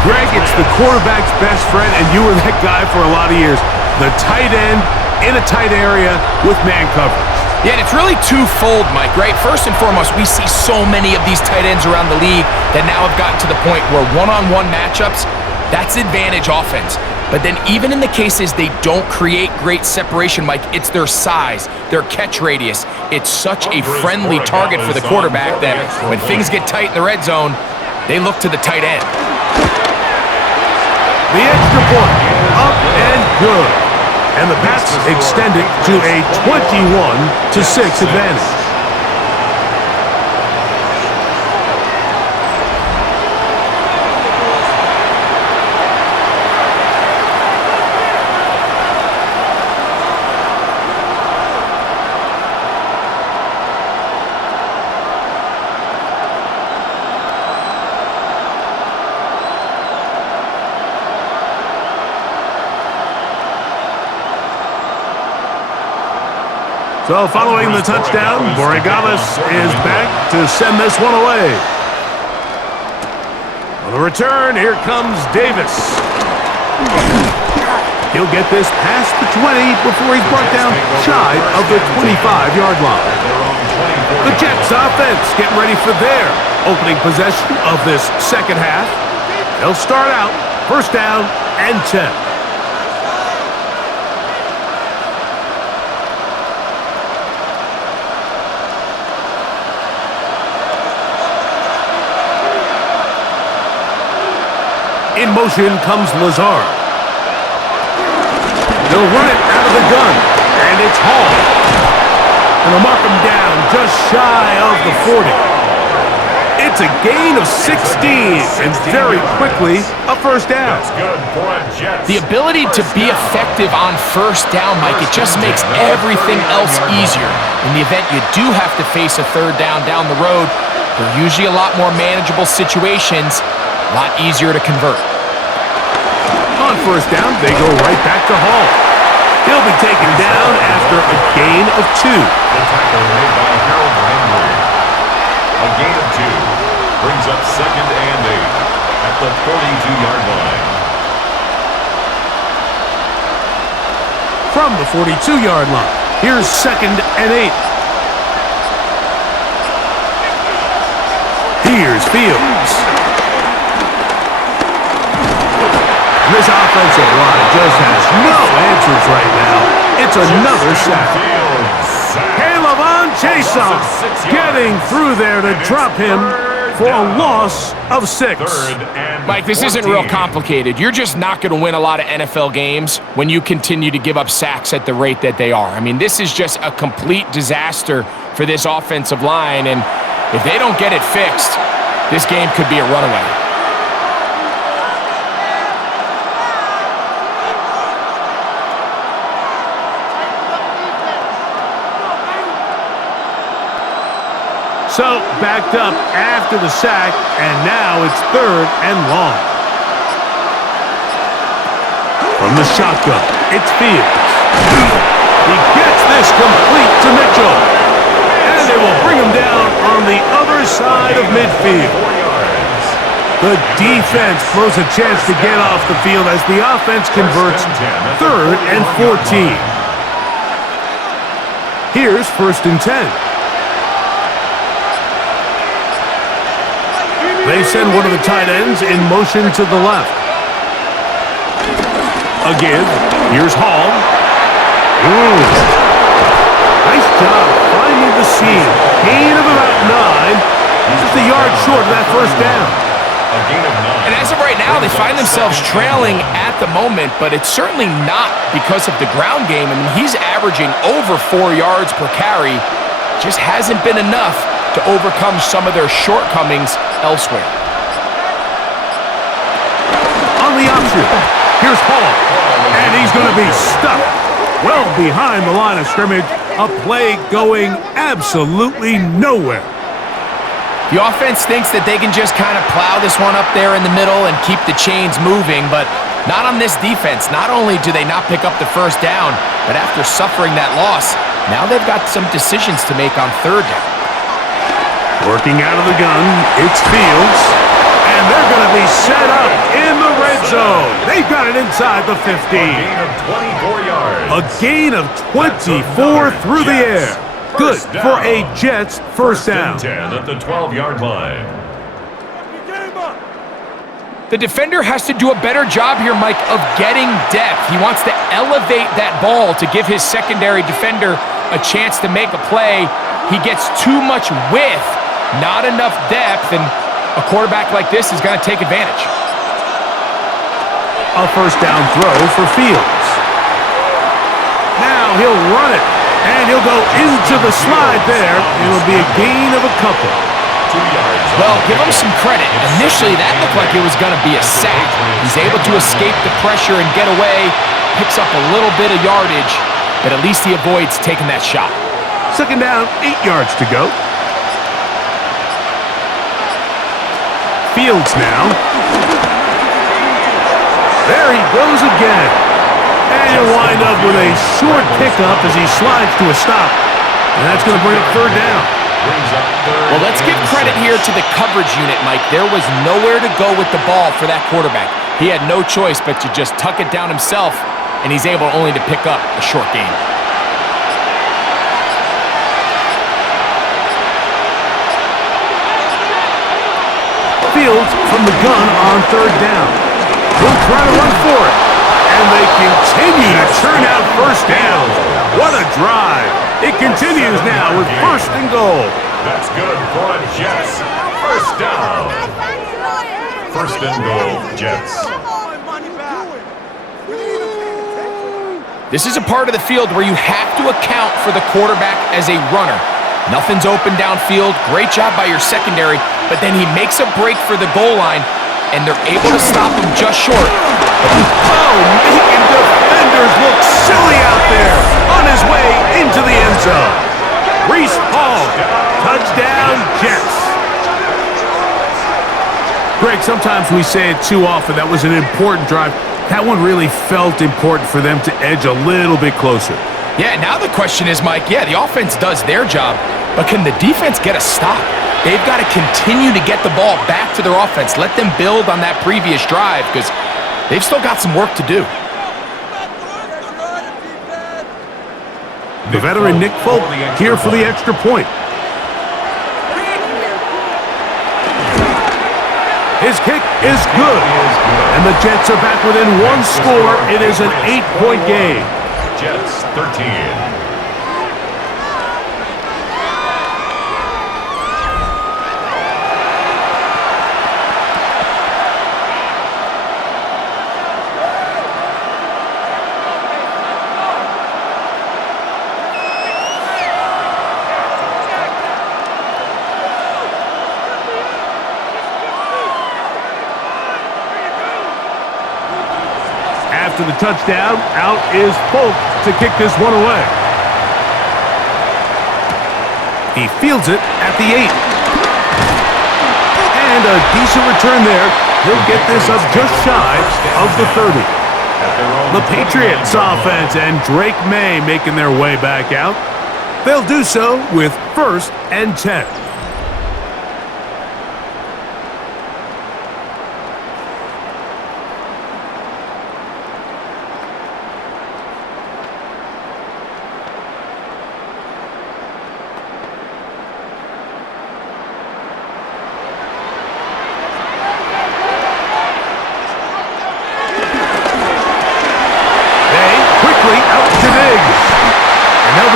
Greg, it's the quarterback's best friend, and you were that guy for a lot of years. The tight end in a tight area with man coverage. Yeah, and it's really twofold, Mike, right? First and foremost, we see so many of these tight ends around the league that now have gotten to the point where one-on-one matchups, that's advantage offense. But then even in the cases they don't create great separation, Mike, it's their size, their catch radius. It's such a friendly target for the quarterback that when things get tight in the red zone, they look to the tight end. The extra point, up and good. And the Pats extend it to a 21-6 advantage. So following the touchdown, Borregales is back to send this one away. On the return, here comes Davis. He'll get this past the 20 before he's brought down shy of the 25-yard line. The Jets offense getting ready for their opening possession of this second half. They'll start out 1st down and 10. In motion comes Lazard. They'll run it out of the gun, and it's Hall. And they'll mark him down just shy of the 40. It's a gain of 16, and very quickly, a first down. That's good for a Jets. The ability to be effective on first down, Mike, it just makes everything else easier. In the event you do have to face a third down the road, they're usually a lot more manageable situations, a lot easier to convert. On first down, they go right back to Hall. He'll be taken down after a gain of 2. The tackle made by Harold Landry. A gain of 2 brings up 2nd and 8 at the 42-yard line. From the 42-yard line, here's 2nd and 8. Here's Fields. This offensive line just has no answers right now. It's another sack. Caleb Chason getting through there to drop him for a loss of 6. Mike, this isn't real complicated. You're just not going to win a lot of NFL games when you continue to give up sacks at the rate that they are. I mean, this is just a complete disaster for this offensive line, and if they don't get it fixed, this game could be a runaway. So, backed up after the sack, and now it's 3rd and long. From the shotgun, it's Fields. He gets this complete to Mitchell. And they will bring him down on the other side of midfield. The defense blows a chance to get off the field as the offense converts 3rd and 14. Here's 1st and 10. They send one of the tight ends in motion to the left. Again, here's Hall. Ooh. Nice job finding the seam. Gain of about 9. Just a yard short of that first down. A gain of 9. And as of right now, they find themselves trailing at the moment, but it's certainly not because of the ground game. I mean, he's averaging over 4 yards per carry. Just hasn't been enough to overcome some of their shortcomings elsewhere. On the option, here's Hall, and he's going to be stuck well behind the line of scrimmage. A play going absolutely nowhere. The offense thinks that they can just kind of plow this one up there in the middle and keep the chains moving, but not on this defense. Not only do they not pick up the first down, but after suffering that loss, now they've got some decisions to make on 3rd down. Working out of the gun, it's Fields, and they're going to be set up in the red zone. They've got it inside the 15. A gain of 24 yards. A gain of 24 through the air. Good for a Jets first down. 10 at the 12-yard line. The defender has to do a better job here, Mike, of getting depth. He wants to elevate that ball to give his secondary defender a chance to make a play. He gets too much width, not enough depth, and a quarterback like this is going to take advantage. A first down throw for Fields. Now he'll run it, and he'll go into the slide there. It'll be a gain of a couple. 2 yards. Well, give him some credit. Initially, that looked like it was going to be a sack. He's able to escape the pressure and get away, picks up a little bit of yardage, but at least he avoids taking that shot. 2nd down, 8 yards to go. Fields now. There he goes again. And he'll wind up with a short pickup as he slides to a stop. And that's going to bring up 3rd down. Well, let's give credit here to the coverage unit, Mike. There was nowhere to go with the ball for that quarterback. He had no choice but to just tuck it down himself, and he's able only to pick up a short gain. Fields from the gun on 3rd down. He'll try to run for it. And they continue to churn out first downs. What a drive. It continues now with 1st and goal. That's good for a Jets. First down. 1st and goal, Jets. This is a part of the field where you have to account for the quarterback as a runner. Nothing's open downfield. Great job by your secondary, but then he makes a break for the goal line, and they're able to stop him just short. Oh, making defenders look silly out there on his way into the end zone. Reese Hall, touchdown Jets. Greg, sometimes we say it too often. That was an important drive. That one really felt important for them to edge a little bit closer. Yeah, now the question is, Mike, yeah, the offense does their job, but can the defense get a stop? They've got to continue to get the ball back to their offense. Let them build on that previous drive because they've still got some work to do. The veteran Nick Folk here for the extra point. His kick is good. And the Jets are back within one score. It is an 8-point game. Jets 13. After the touchdown, out is Folk to kick this one away. He fields it at the 8. And a decent return there. He'll get this up just shy of the 30. The Patriots offense and Drake May making their way back out. They'll do so with 1st and 10.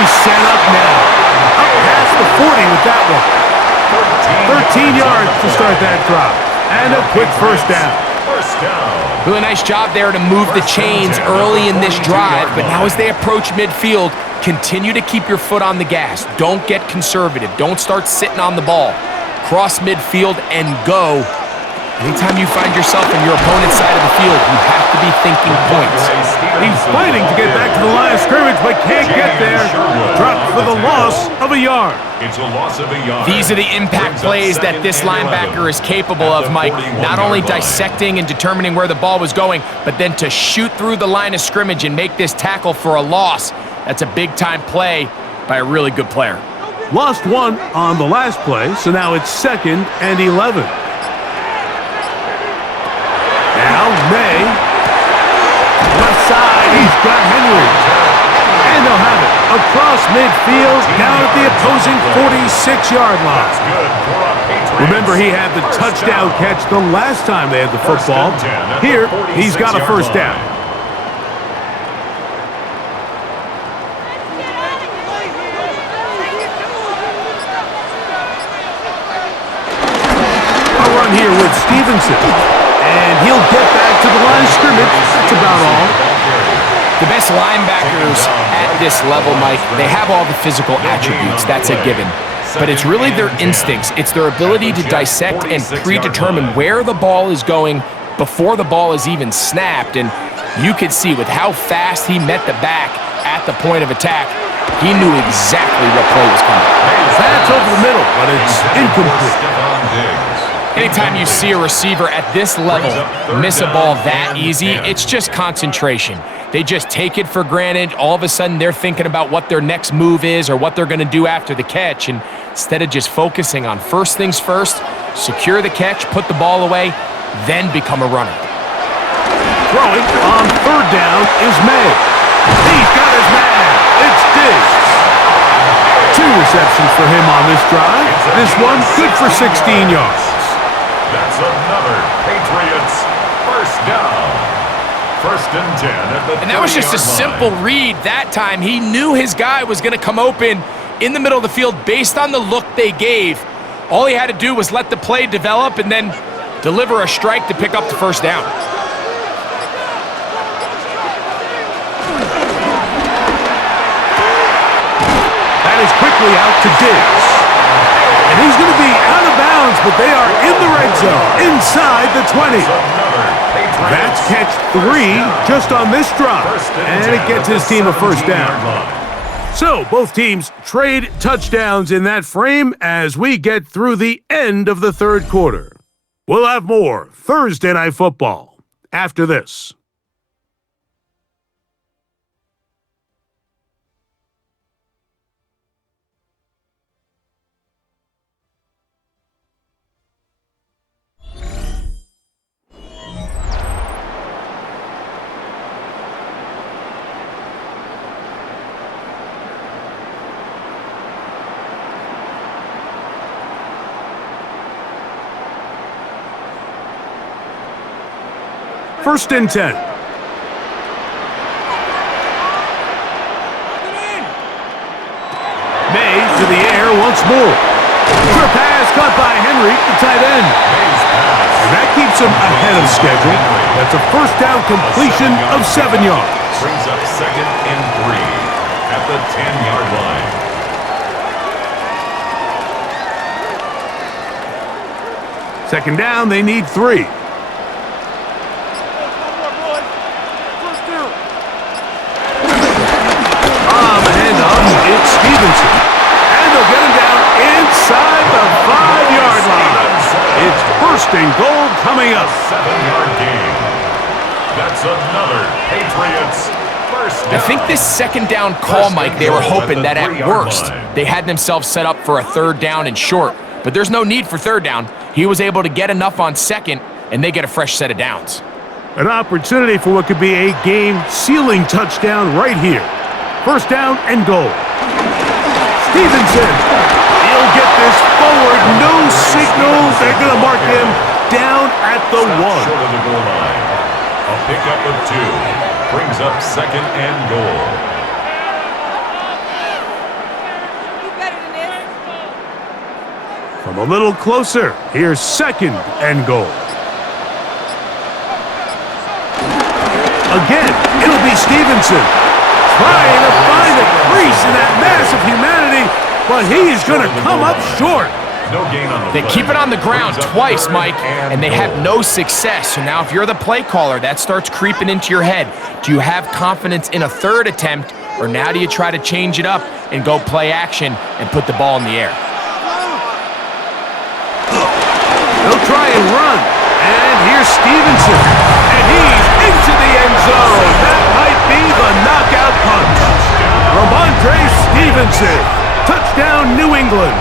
Set up now. Up past the 40 with that one. 13 yards to start that drop. And a quick first down. Really nice job there to move the chains early in this drive, but now as they approach midfield, continue to keep your foot on the gas. Don't get conservative. Don't start sitting on the ball. Cross midfield and go. Anytime you find yourself on your opponent's side of the field, you have to be thinking points. He's fighting to get back to the line of scrimmage, but can't get there. Dropped for the loss of a yard. It's a loss of a yard. These are the impact plays that this linebacker is capable of, Mike. Not only dissecting and determining where the ball was going, but then to shoot through the line of scrimmage and make this tackle for a loss. That's a big-time play by a really good player. Lost one on the last play, so now it's 2nd and 11. Now May, left side, he's got Henry. And they'll have it across midfield, down at the opposing 46-yard line. Remember, he had the touchdown catch the last time they had the football. Here, he's got a first down. A run here with Stevenson. And he'll get back to the line of scrimmage. That's about all. The best linebackers at this level, Mike, they have all the physical attributes. That's a given. But it's really their instincts. It's their ability to dissect and predetermine where the ball is going before the ball is even snapped. And you could see with how fast he met the back at the point of attack, he knew exactly what play was coming. That's over the middle, but it's incomplete. Anytime you see a receiver at this level miss a ball that easy, it's just concentration. They just take it for granted. All of a sudden, they're thinking about what their next move is or what they're going to do after the catch. And instead of just focusing on first things first, secure the catch, put the ball away, then become a runner. Throwing on 3rd down is May. He's got his man. It's Diggs. 2 receptions for him on this drive. This one good for 16 yards. That's another Patriots first down. 1st and 10 at the 30-yard line. And that was just a simple read that time. He knew his guy was going to come open in the middle of the field based on the look they gave. All he had to do was let the play develop and then deliver a strike to pick up the first down. That is quickly out to Diggs. but they are in the red zone, inside the 20. That's catch 3 just on this drive, and it gets his team a first down. So both teams trade touchdowns in that frame as we get through the end of the third quarter. We'll have more Thursday Night Football after this. First and 10. May to the air once more. Sure pass caught by Henry, the tight end. And that keeps him ahead of schedule. That's a first down completion of 7 yards. Brings up 2nd and 3 at the 10-yard line. Second down, they need 3. It's Stevenson, and they'll get him down inside the 5-yard line. It's first and goal coming up. 7-yard gain. That's another Patriots first down. I think this second down call, Mike, they were hoping that at worst they had themselves set up for a third down and short. But there's no need for third down. He was able to get enough on second, and they get a fresh set of downs. An opportunity for what could be a game-sealing touchdown right here. First down and goal. Stevenson, he'll get this forward, no signal. They're going to mark him down at the 1. Short of the goal line. A pickup of 2 brings up 2nd and goal. From a little closer, here's 2nd and goal. Again, it'll be Stevenson. Trying to find a crease in that mass of humanity, but he is going to come up short. No gain on the They keep it on the ground twice, Mike, and they have no success. So now if you're the play caller, that starts creeping into your head. Do you have confidence in a third attempt, or now do you try to change it up and go play action and put the ball in the air? They'll try and run, and here's Stevenson, and he's into the end zone. That might be the knockout punch. Ramondre Stevenson, touchdown New England.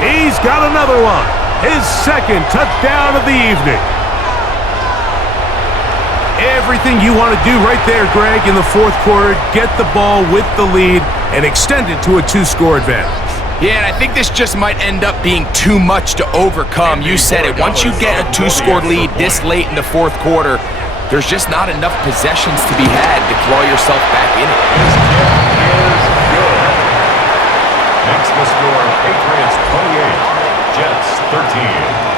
He's got another one, his 2nd touchdown of the evening. Everything you want to do right there, Greg, in the fourth quarter, get the ball with the lead and extend it to a 2-score advantage. Yeah, and I think this just might end up being too much to overcome. You said it. Once you get a 2-score lead this late in the fourth quarter, there's just not enough possessions to be had to claw yourself back in it. His kick is good. Makes the score Patriots 28, Jets 13.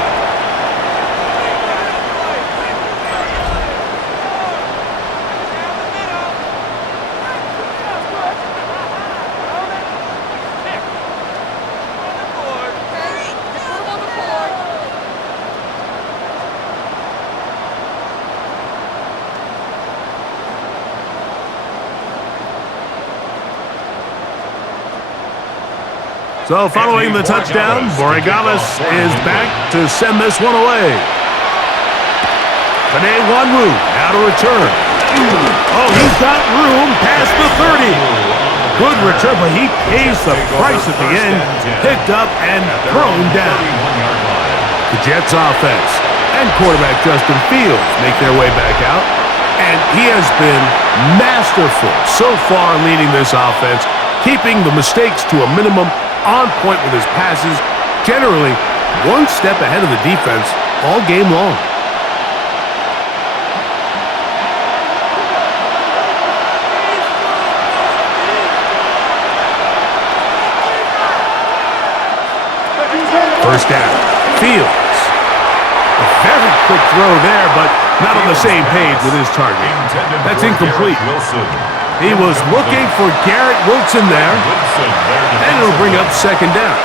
So following the touchdown, Borregales is back to send this one away. Panay Wanwu now to return. Oh, he's got room past the 30. Good return, but he pays the price at the end. Picked up and thrown down. The Jets offense and quarterback Justin Fields make their way back out. And he has been masterful so far leading this offense, keeping the mistakes to a minimum, on point with his passes, generally one step ahead of the defense all game long. First down, Fields. A very quick throw there, but not on the same page with his target. That's incomplete. He was looking for Garrett Wilson there, and it'll bring up 2nd down.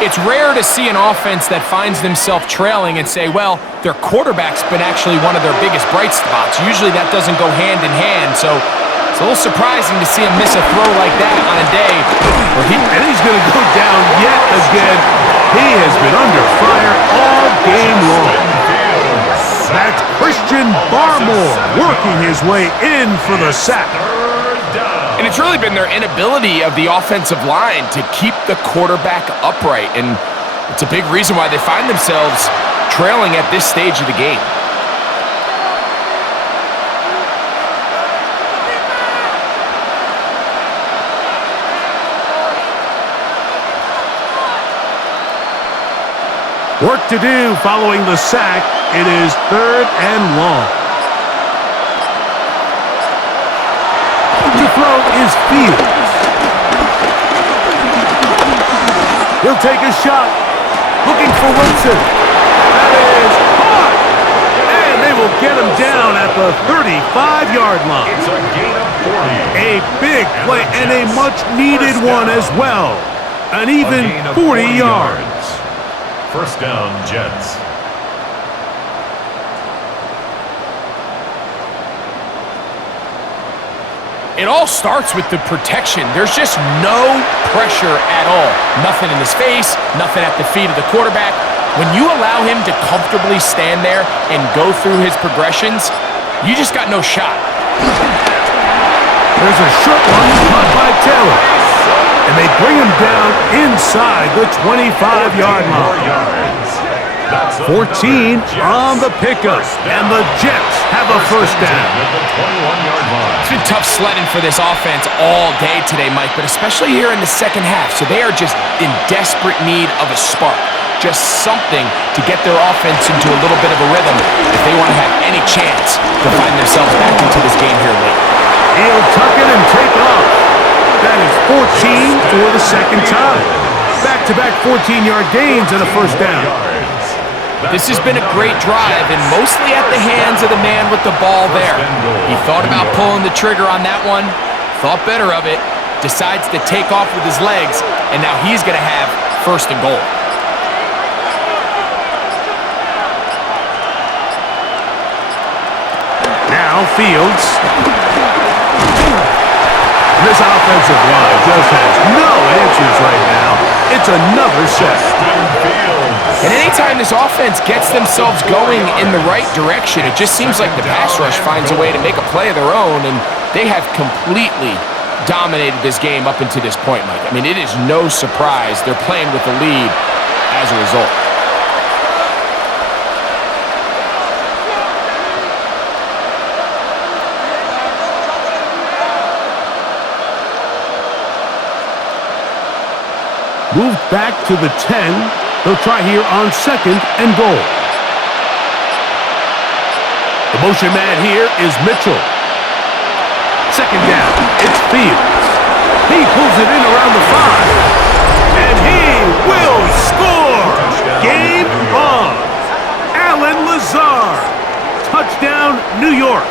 It's rare to see an offense that finds themselves trailing and say, well, their quarterback's been actually one of their biggest bright spots. Usually that doesn't go hand in hand, so it's a little surprising to see him miss a throw like that on a day where And he's going to go down yet again. He has been under fire all game long. That's Christian Barmore working his way in for the sack. And it's really been their inability of the offensive line to keep the quarterback upright. And it's a big reason why they find themselves trailing at this stage of the game. Work to do following the sack. It is 3rd and long. To throw is Fields. He'll take a shot. Looking for Wilson. That is caught. And they will get him down at the 35-yard line. It's a gain of 40. A big play and a much-needed one as well. An even 40 yards. First down, Jets. It all starts with the protection. There's just no pressure at all. Nothing in his face, nothing at the feet of the quarterback. When you allow him to comfortably stand there and go through his progressions, you just got no shot. There's a short one caught by Taylor. And they bring him down inside the 25-yard line. 14 on the pickup, and the Jets have a first down. It's been tough sledding for this offense all day today, Mike, but especially here in the second half. So they are just in desperate need of a spark, just something to get their offense into a little bit of a rhythm if they want to have any chance to find themselves back into this game here late. He'll tuck it and take off. That is 14 for the second time. Back-to-back 14-yard gains and a first down. This has been a great drive, and mostly at the hands of the man with the ball there. He thought about pulling the trigger on that one, thought better of it, decides to take off with his legs, and now he's going to have first and goal. Now Fields. This offensive line just has no answers right now. It's another set. And anytime this offense gets themselves going in the right direction, it just seems like the pass rush finds a way to make a play of their own, and they have completely dominated this game up until this point, Mike. I mean, it is no surprise they're playing with the lead as a result. Moved back to the 10. They'll try here on second and goal. The motion man here is Mitchell. Second down, it's Fields. He pulls it in around the 5. And he will score! Game on! Allen Lazard. Touchdown, New York.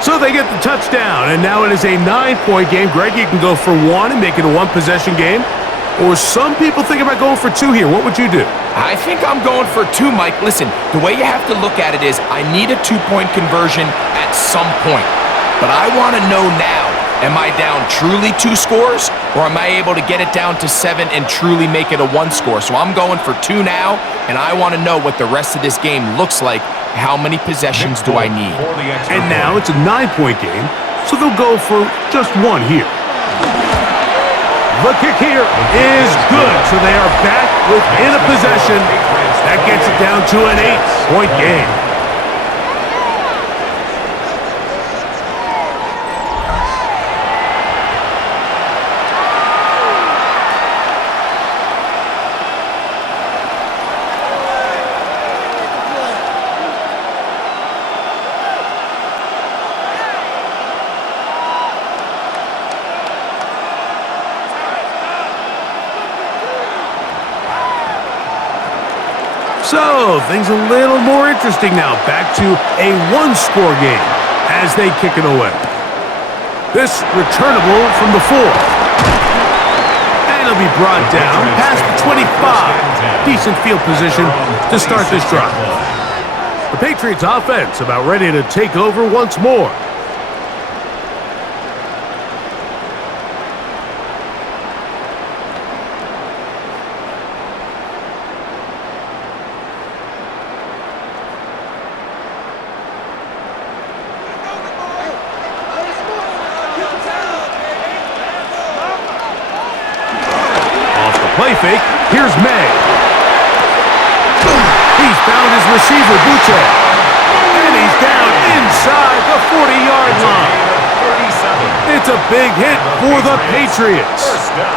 So they get the touchdown, and now it is a 9-point game. Greg, you can go for 1 and make it a 1-possession game. Or some people think about going for 2 here. What would you do? I think I'm going for 2, Mike. Listen, the way you have to look at it is I need a 2-point conversion at some point. But I want to know now, am I down truly 2 scores, or am I able to get it down to 7 and truly make it a 1 score? So I'm going for 2 now, and I want to know what the rest of this game looks like. How many possessions do I need? And now it's a 9-point game, so they'll go for just 1 here. The kick here is good, so they are back within a possession. That gets it down to an 8-point game. So, things a little more interesting now. Back to a 1-score game as they kick it away. This returnable from the 4. And it'll be brought down past the 25. Decent field position to start this drive. The Patriots offense about ready to take over once more. Play fake. Here's May. He's found his receiver, Buche. And he's down inside the 40-yard line. It's a big hit for the Patriots.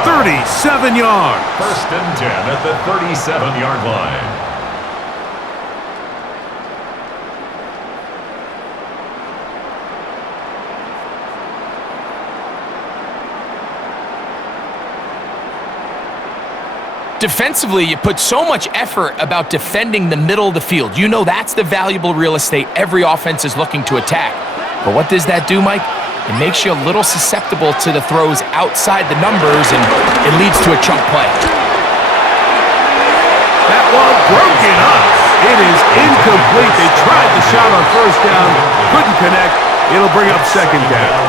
37 yards. First and 10 at the 37-yard line. Defensively, you put so much effort about defending the middle of the field. You know that's the valuable real estate every offense is looking to attack. But what does that do, Mike? It makes you a little susceptible to the throws outside the numbers, and it leads to a chunk play. That one broken up. It is incomplete. They tried the shot on first down, couldn't connect. It'll bring up second down.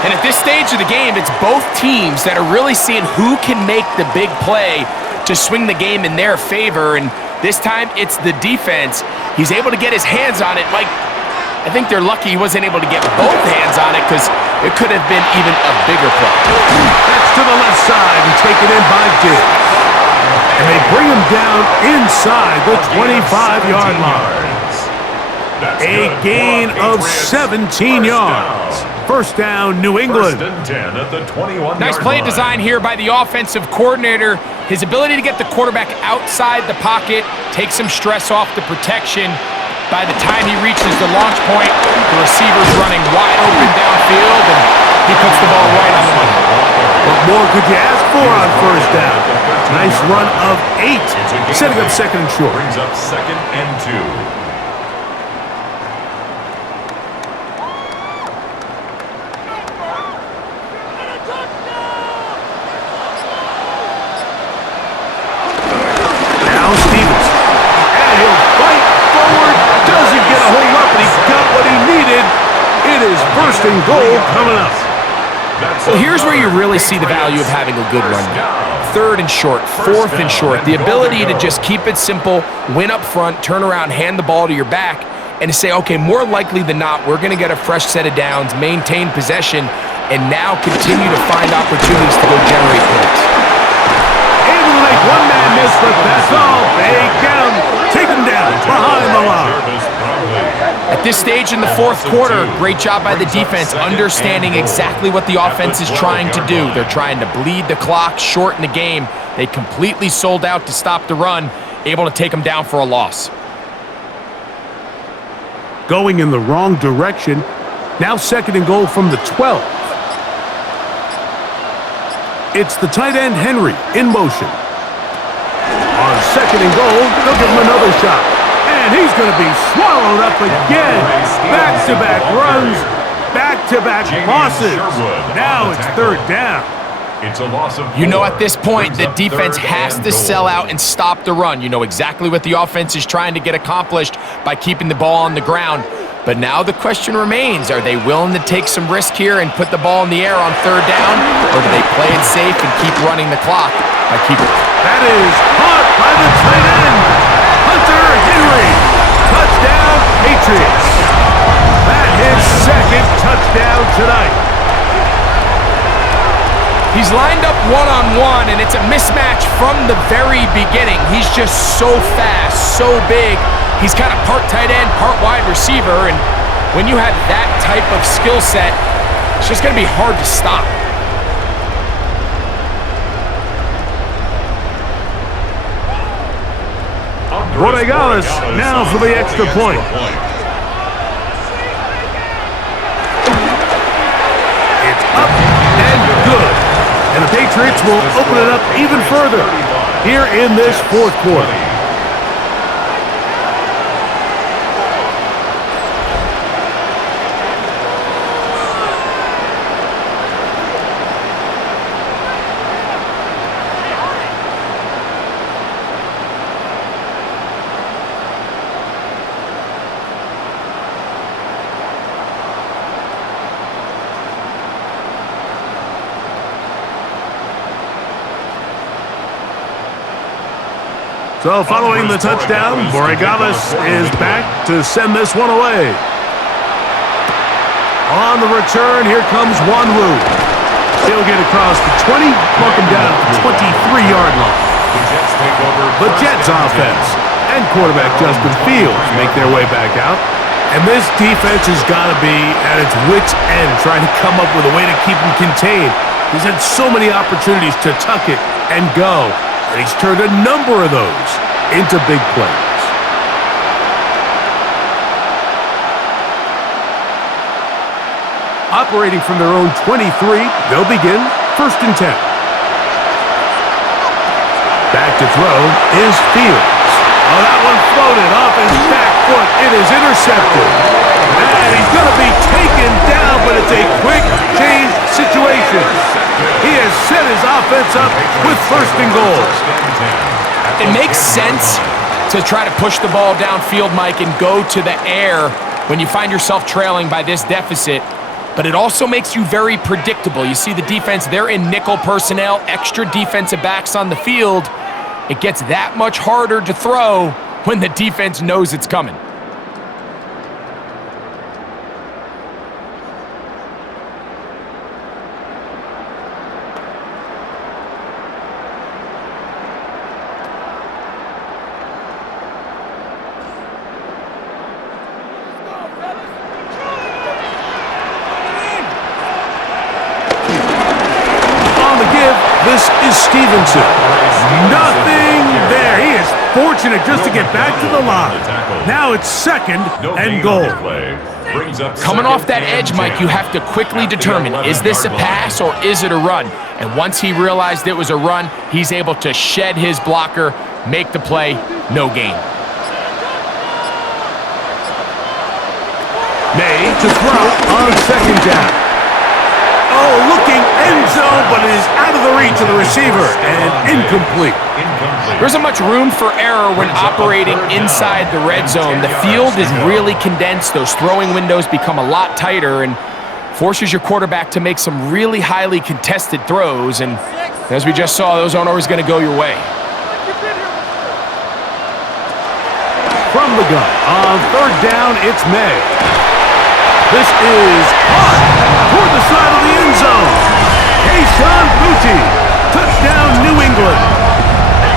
And at this stage of the game, it's both teams that are really seeing who can make the big play to swing the game in their favor. And this time, it's the defense. He's able to get his hands on it. Mike, I think they're lucky he wasn't able to get both hands on it because it could have been even a bigger play. That's to the left side and taken in by Diggs. And they bring him down inside the 25-yard line. A gain of 17 yards. First down, New England. First and 10 at the 21-yard Nice play design here by the offensive coordinator. His ability to get the quarterback outside the pocket, take some stress off the protection. By the time he reaches the launch point, the receiver's running wide open downfield, and he puts the ball right on the money. What more could you ask for on first down? Nice run of 8, setting up second and short. Brings up second and 2. First and goal coming up. Well, here's where you really see the value of having a good run game. Third and short, fourth and short. The ability to just keep it simple, win up front, turn around, hand the ball to your back, and to say, okay, more likely than not, we're going to get a fresh set of downs, maintain possession, and now continue to find opportunities to go generate points. Able to make one man miss, but that's all. They get him. Take him down behind the line. At this stage in the fourth quarter, great job by the defense, understanding exactly what the offense is trying to do. They're trying to bleed the clock, shorten the game. They completely sold out to stop the run, able to take them down for a loss. Going in the wrong direction. Now second and goal from the 12. It's the tight end, Henry, in motion. On second and goal, they'll give him another shot. And he's going to be swallowed up again. Back-to-back runs, back-to-back losses. Now it's third down. It's a loss of 4. You know, at this point, the defense has to sell out and stop the run. You know exactly what the offense is trying to get accomplished by keeping the ball on the ground. But now the question remains, are they willing to take some risk here and put the ball in the air on third down? Or do they play it safe and keep running the clock by keeping it? That is caught by the tight end, Hunter Henry. Touchdown, Patriots. That his second touchdown tonight. He's lined up one-on-one, and it's a mismatch from the very beginning. He's just so fast, so big. He's kind of part tight end, part wide receiver, and when you have that type of skill set, it's just going to be hard to stop. Borregales now for the extra point. It's up and good. And the Patriots will open it up even further here in this fourth quarter. So following the touchdown, Borregales is back to send this one away. On the return, here comes Wanwu. He'll get across the 20, walk him down to the 23-yard line. The Jets offense and quarterback Justin Fields make their way back out. And this defense has got to be at its wits' end, trying to come up with a way to keep him contained. He's had so many opportunities to tuck it and go, and he's turned a number of those into big plays. Operating from their own 23, they'll begin 1st and 10. Back to throw is Fields. Oh, that one floated off his back foot. It is intercepted. And he's going to be taken down, but it's a quick change situation. He has set his offense up with 1st and goal. It makes sense to try to push the ball downfield, Mike, and go to the air when you find yourself trailing by this deficit. But it also makes you very predictable. You see the defense, they're in nickel personnel, extra defensive backs on the field. It gets that much harder to throw when the defense knows it's coming. This is Stevenson. Nothing there. He is fortunate just to get back to the line. Now it's 2nd and goal. Coming off that edge, Mike, you have to quickly determine, is this a pass or is it a run? And once he realized it was a run, he's able to shed his blocker, make the play, no gain. May to throw on 2nd down. Oh, looking end zone, but it is out of the reach of the receiver and incomplete. There isn't much room for error when operating inside the red zone. The field is really condensed. Those throwing windows become a lot tighter and forces your quarterback to make some really highly contested throws. And as we just saw, those aren't always going to go your way. From the gun, on 3rd down, it's May. This is caught toward the side of the end zone. Kayshon Boutte, touchdown New England.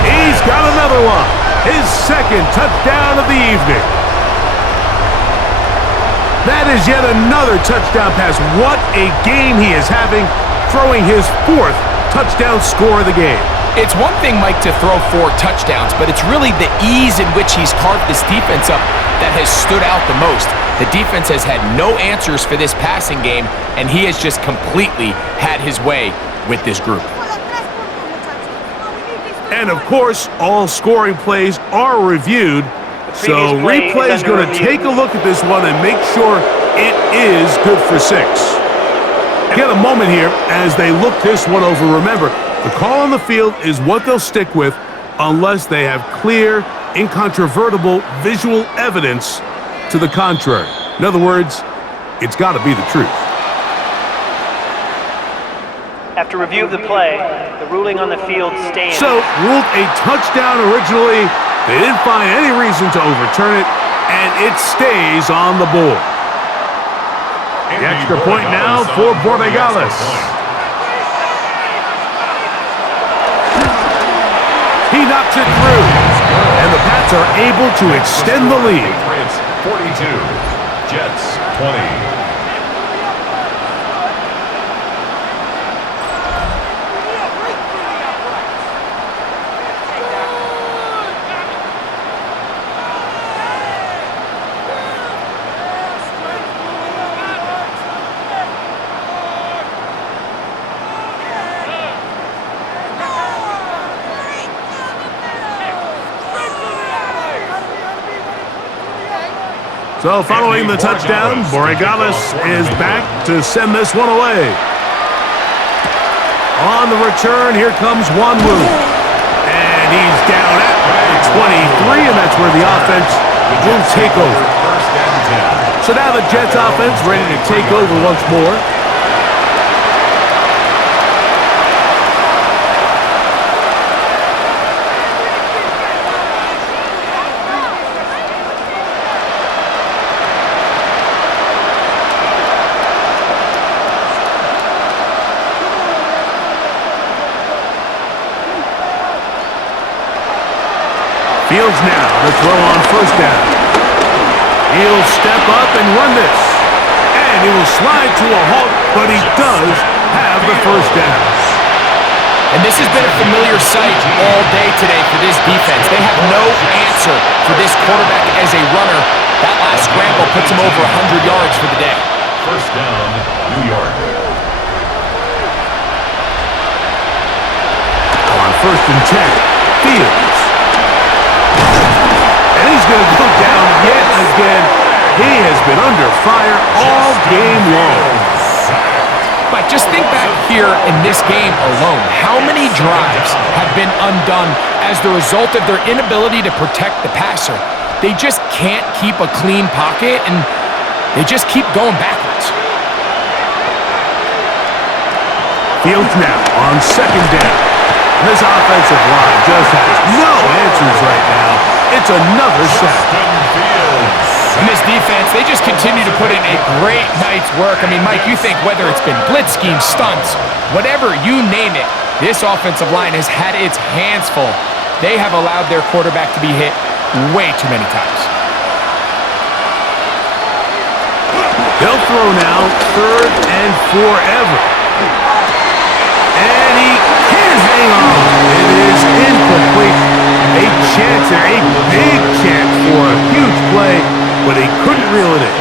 He's got another one, his 2nd touchdown of the evening. That is yet another touchdown pass. What a game he is having, throwing his 4th touchdown score of the game. It's one thing, Mike, to throw 4 touchdowns, but it's really the ease in which he's carved this defense up that has stood out the most. The defense has had no answers for this passing game, and he has just completely had his way with this group. And, of course, all scoring plays are reviewed, so replay is going to take a look at this one and make sure it is good for 6. Get a moment here as they look this one over. Remember, the call on the field is what they'll stick with unless they have clear, incontrovertible visual evidence to the contrary. In other words, it's got to be the truth. After review of the play, the ruling on the field stands. So, ruled a touchdown originally. They didn't find any reason to overturn it, and it stays on the board. The extra point now for Borregales. He knocks it through, and the Pats are able to extend the lead. 42, Jets 20. So following the touchdown, Borregales is back to send this one away. On the return, here comes Wanwu. And he's down at the 23, and that's where the offense will take over. So now the Jets offense ready to take over once more. Fields now to throw on first down. He'll step up and run this. And he will slide to a halt, but he does have the first down. And this has been a familiar sight all day today for this defense. They have no answer for this quarterback as a runner. That last scramble puts him over 100 yards for the day. First down, New York. On first and 10, Fields. And he's going to go down yet again. He has been under fire all game long. Mike, just think back here in this game alone. How many drives have been undone as the result of their inability to protect the passer? They just can't keep a clean pocket, and they just keep going backwards. Fields now on second down. This offensive line just has no answers right now. It's another sack. And this defense, they just continue to put in a great night's work. I mean, Mike, you think whether it's been blitz schemes, stunts, whatever you name it, this offensive line has had its hands full. They have allowed their quarterback to be hit way too many times. They'll throw now, third and forever. And he can't hang on. It is incomplete. A chance there, a big chance for a huge play, but he couldn't reel it in.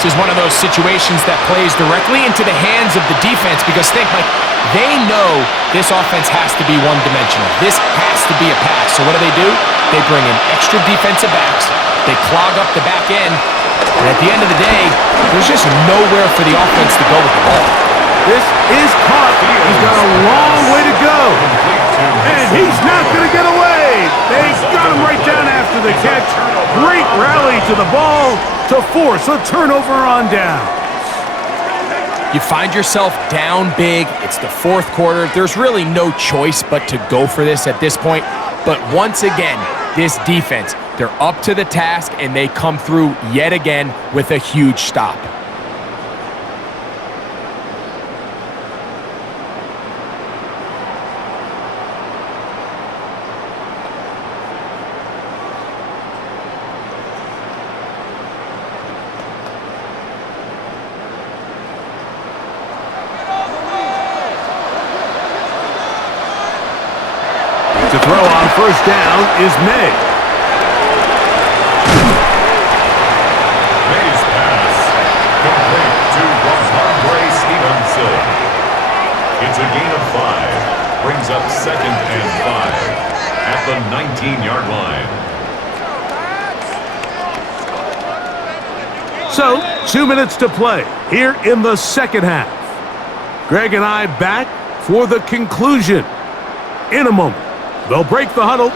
This is one of those situations that plays directly into the hands of the defense because think, like, they know this offense has to be one-dimensional. This has to be a pass. So what do? They bring in extra defensive backs. They clog up the back end. And at the end of the day, there's just nowhere for the offense to go with the ball. This is caught. He's got a long way to go. And he's not going to get away. They got him right down after the catch. Great rally to the ball to force a turnover on down. You find yourself down big. It's the fourth quarter. There's really no choice but to go for this at this point. But once again, this defense, they're up to the task, and they come through yet again with a huge stop. To throw on first down is May. May's pass complete to Ramondre Stevenson. It's a gain of 5. Brings up second and 5 at the 19-yard line. So, 2 minutes to play here in the second half. Greg and I back for the conclusion in a moment. They'll break the huddle.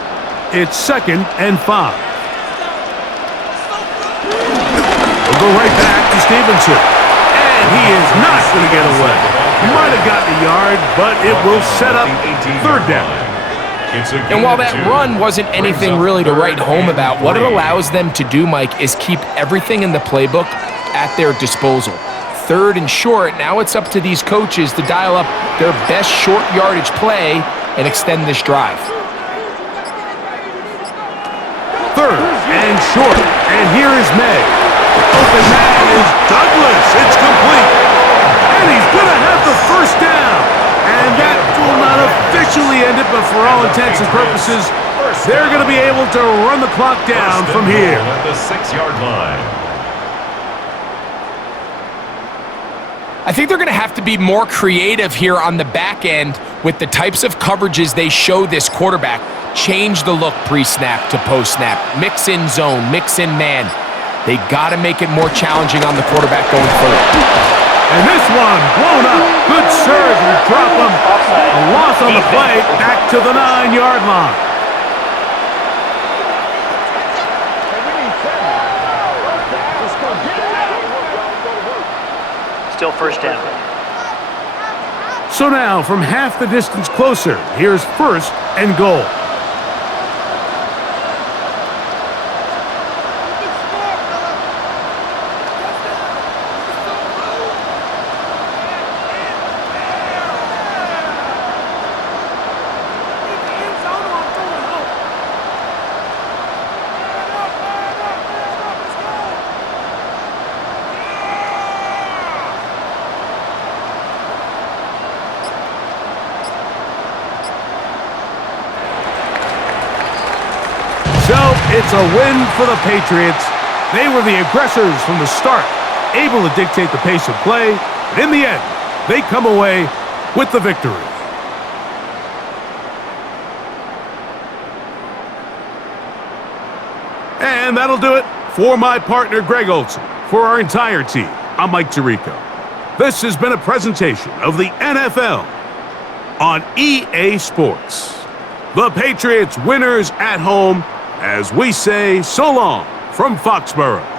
It's second and 5. We'll go right back to Stevenson. And he is not going to get away. He might have gotten a yard, but it will set up third down. And while that run wasn't anything really to write home about, what it allows them to do, Mike, is keep everything in the playbook at their disposal. Third and short, now it's up to these coaches to dial up their best short yardage play and extend this drive. Third and short, and here is May. Open man is Douglas. It's complete. And he's going to have the first down. And that will not officially end it, but for all intents and purposes, they're going to be able to run the clock down from here. At the 6-yard line. I think they're going to have to be more creative here on the back end with the types of coverages they show this quarterback. Change the look pre-snap to post-snap. Mix in zone, mix in man. They got to make it more challenging on the quarterback going forward. And this one blown up. Good surge will drop him. A loss on the play back to the 9-yard line. Still first down. So now, from half the distance closer, here's first and goal. So it's a win for the Patriots. They were the aggressors from the start, able to dictate the pace of play. And in the end, they come away with the victory. And that'll do it for my partner, Greg Olson. For our entire team, I'm Mike Tirico. This has been a presentation of the NFL on EA Sports. The Patriots winners at home, as we say so long from Foxborough.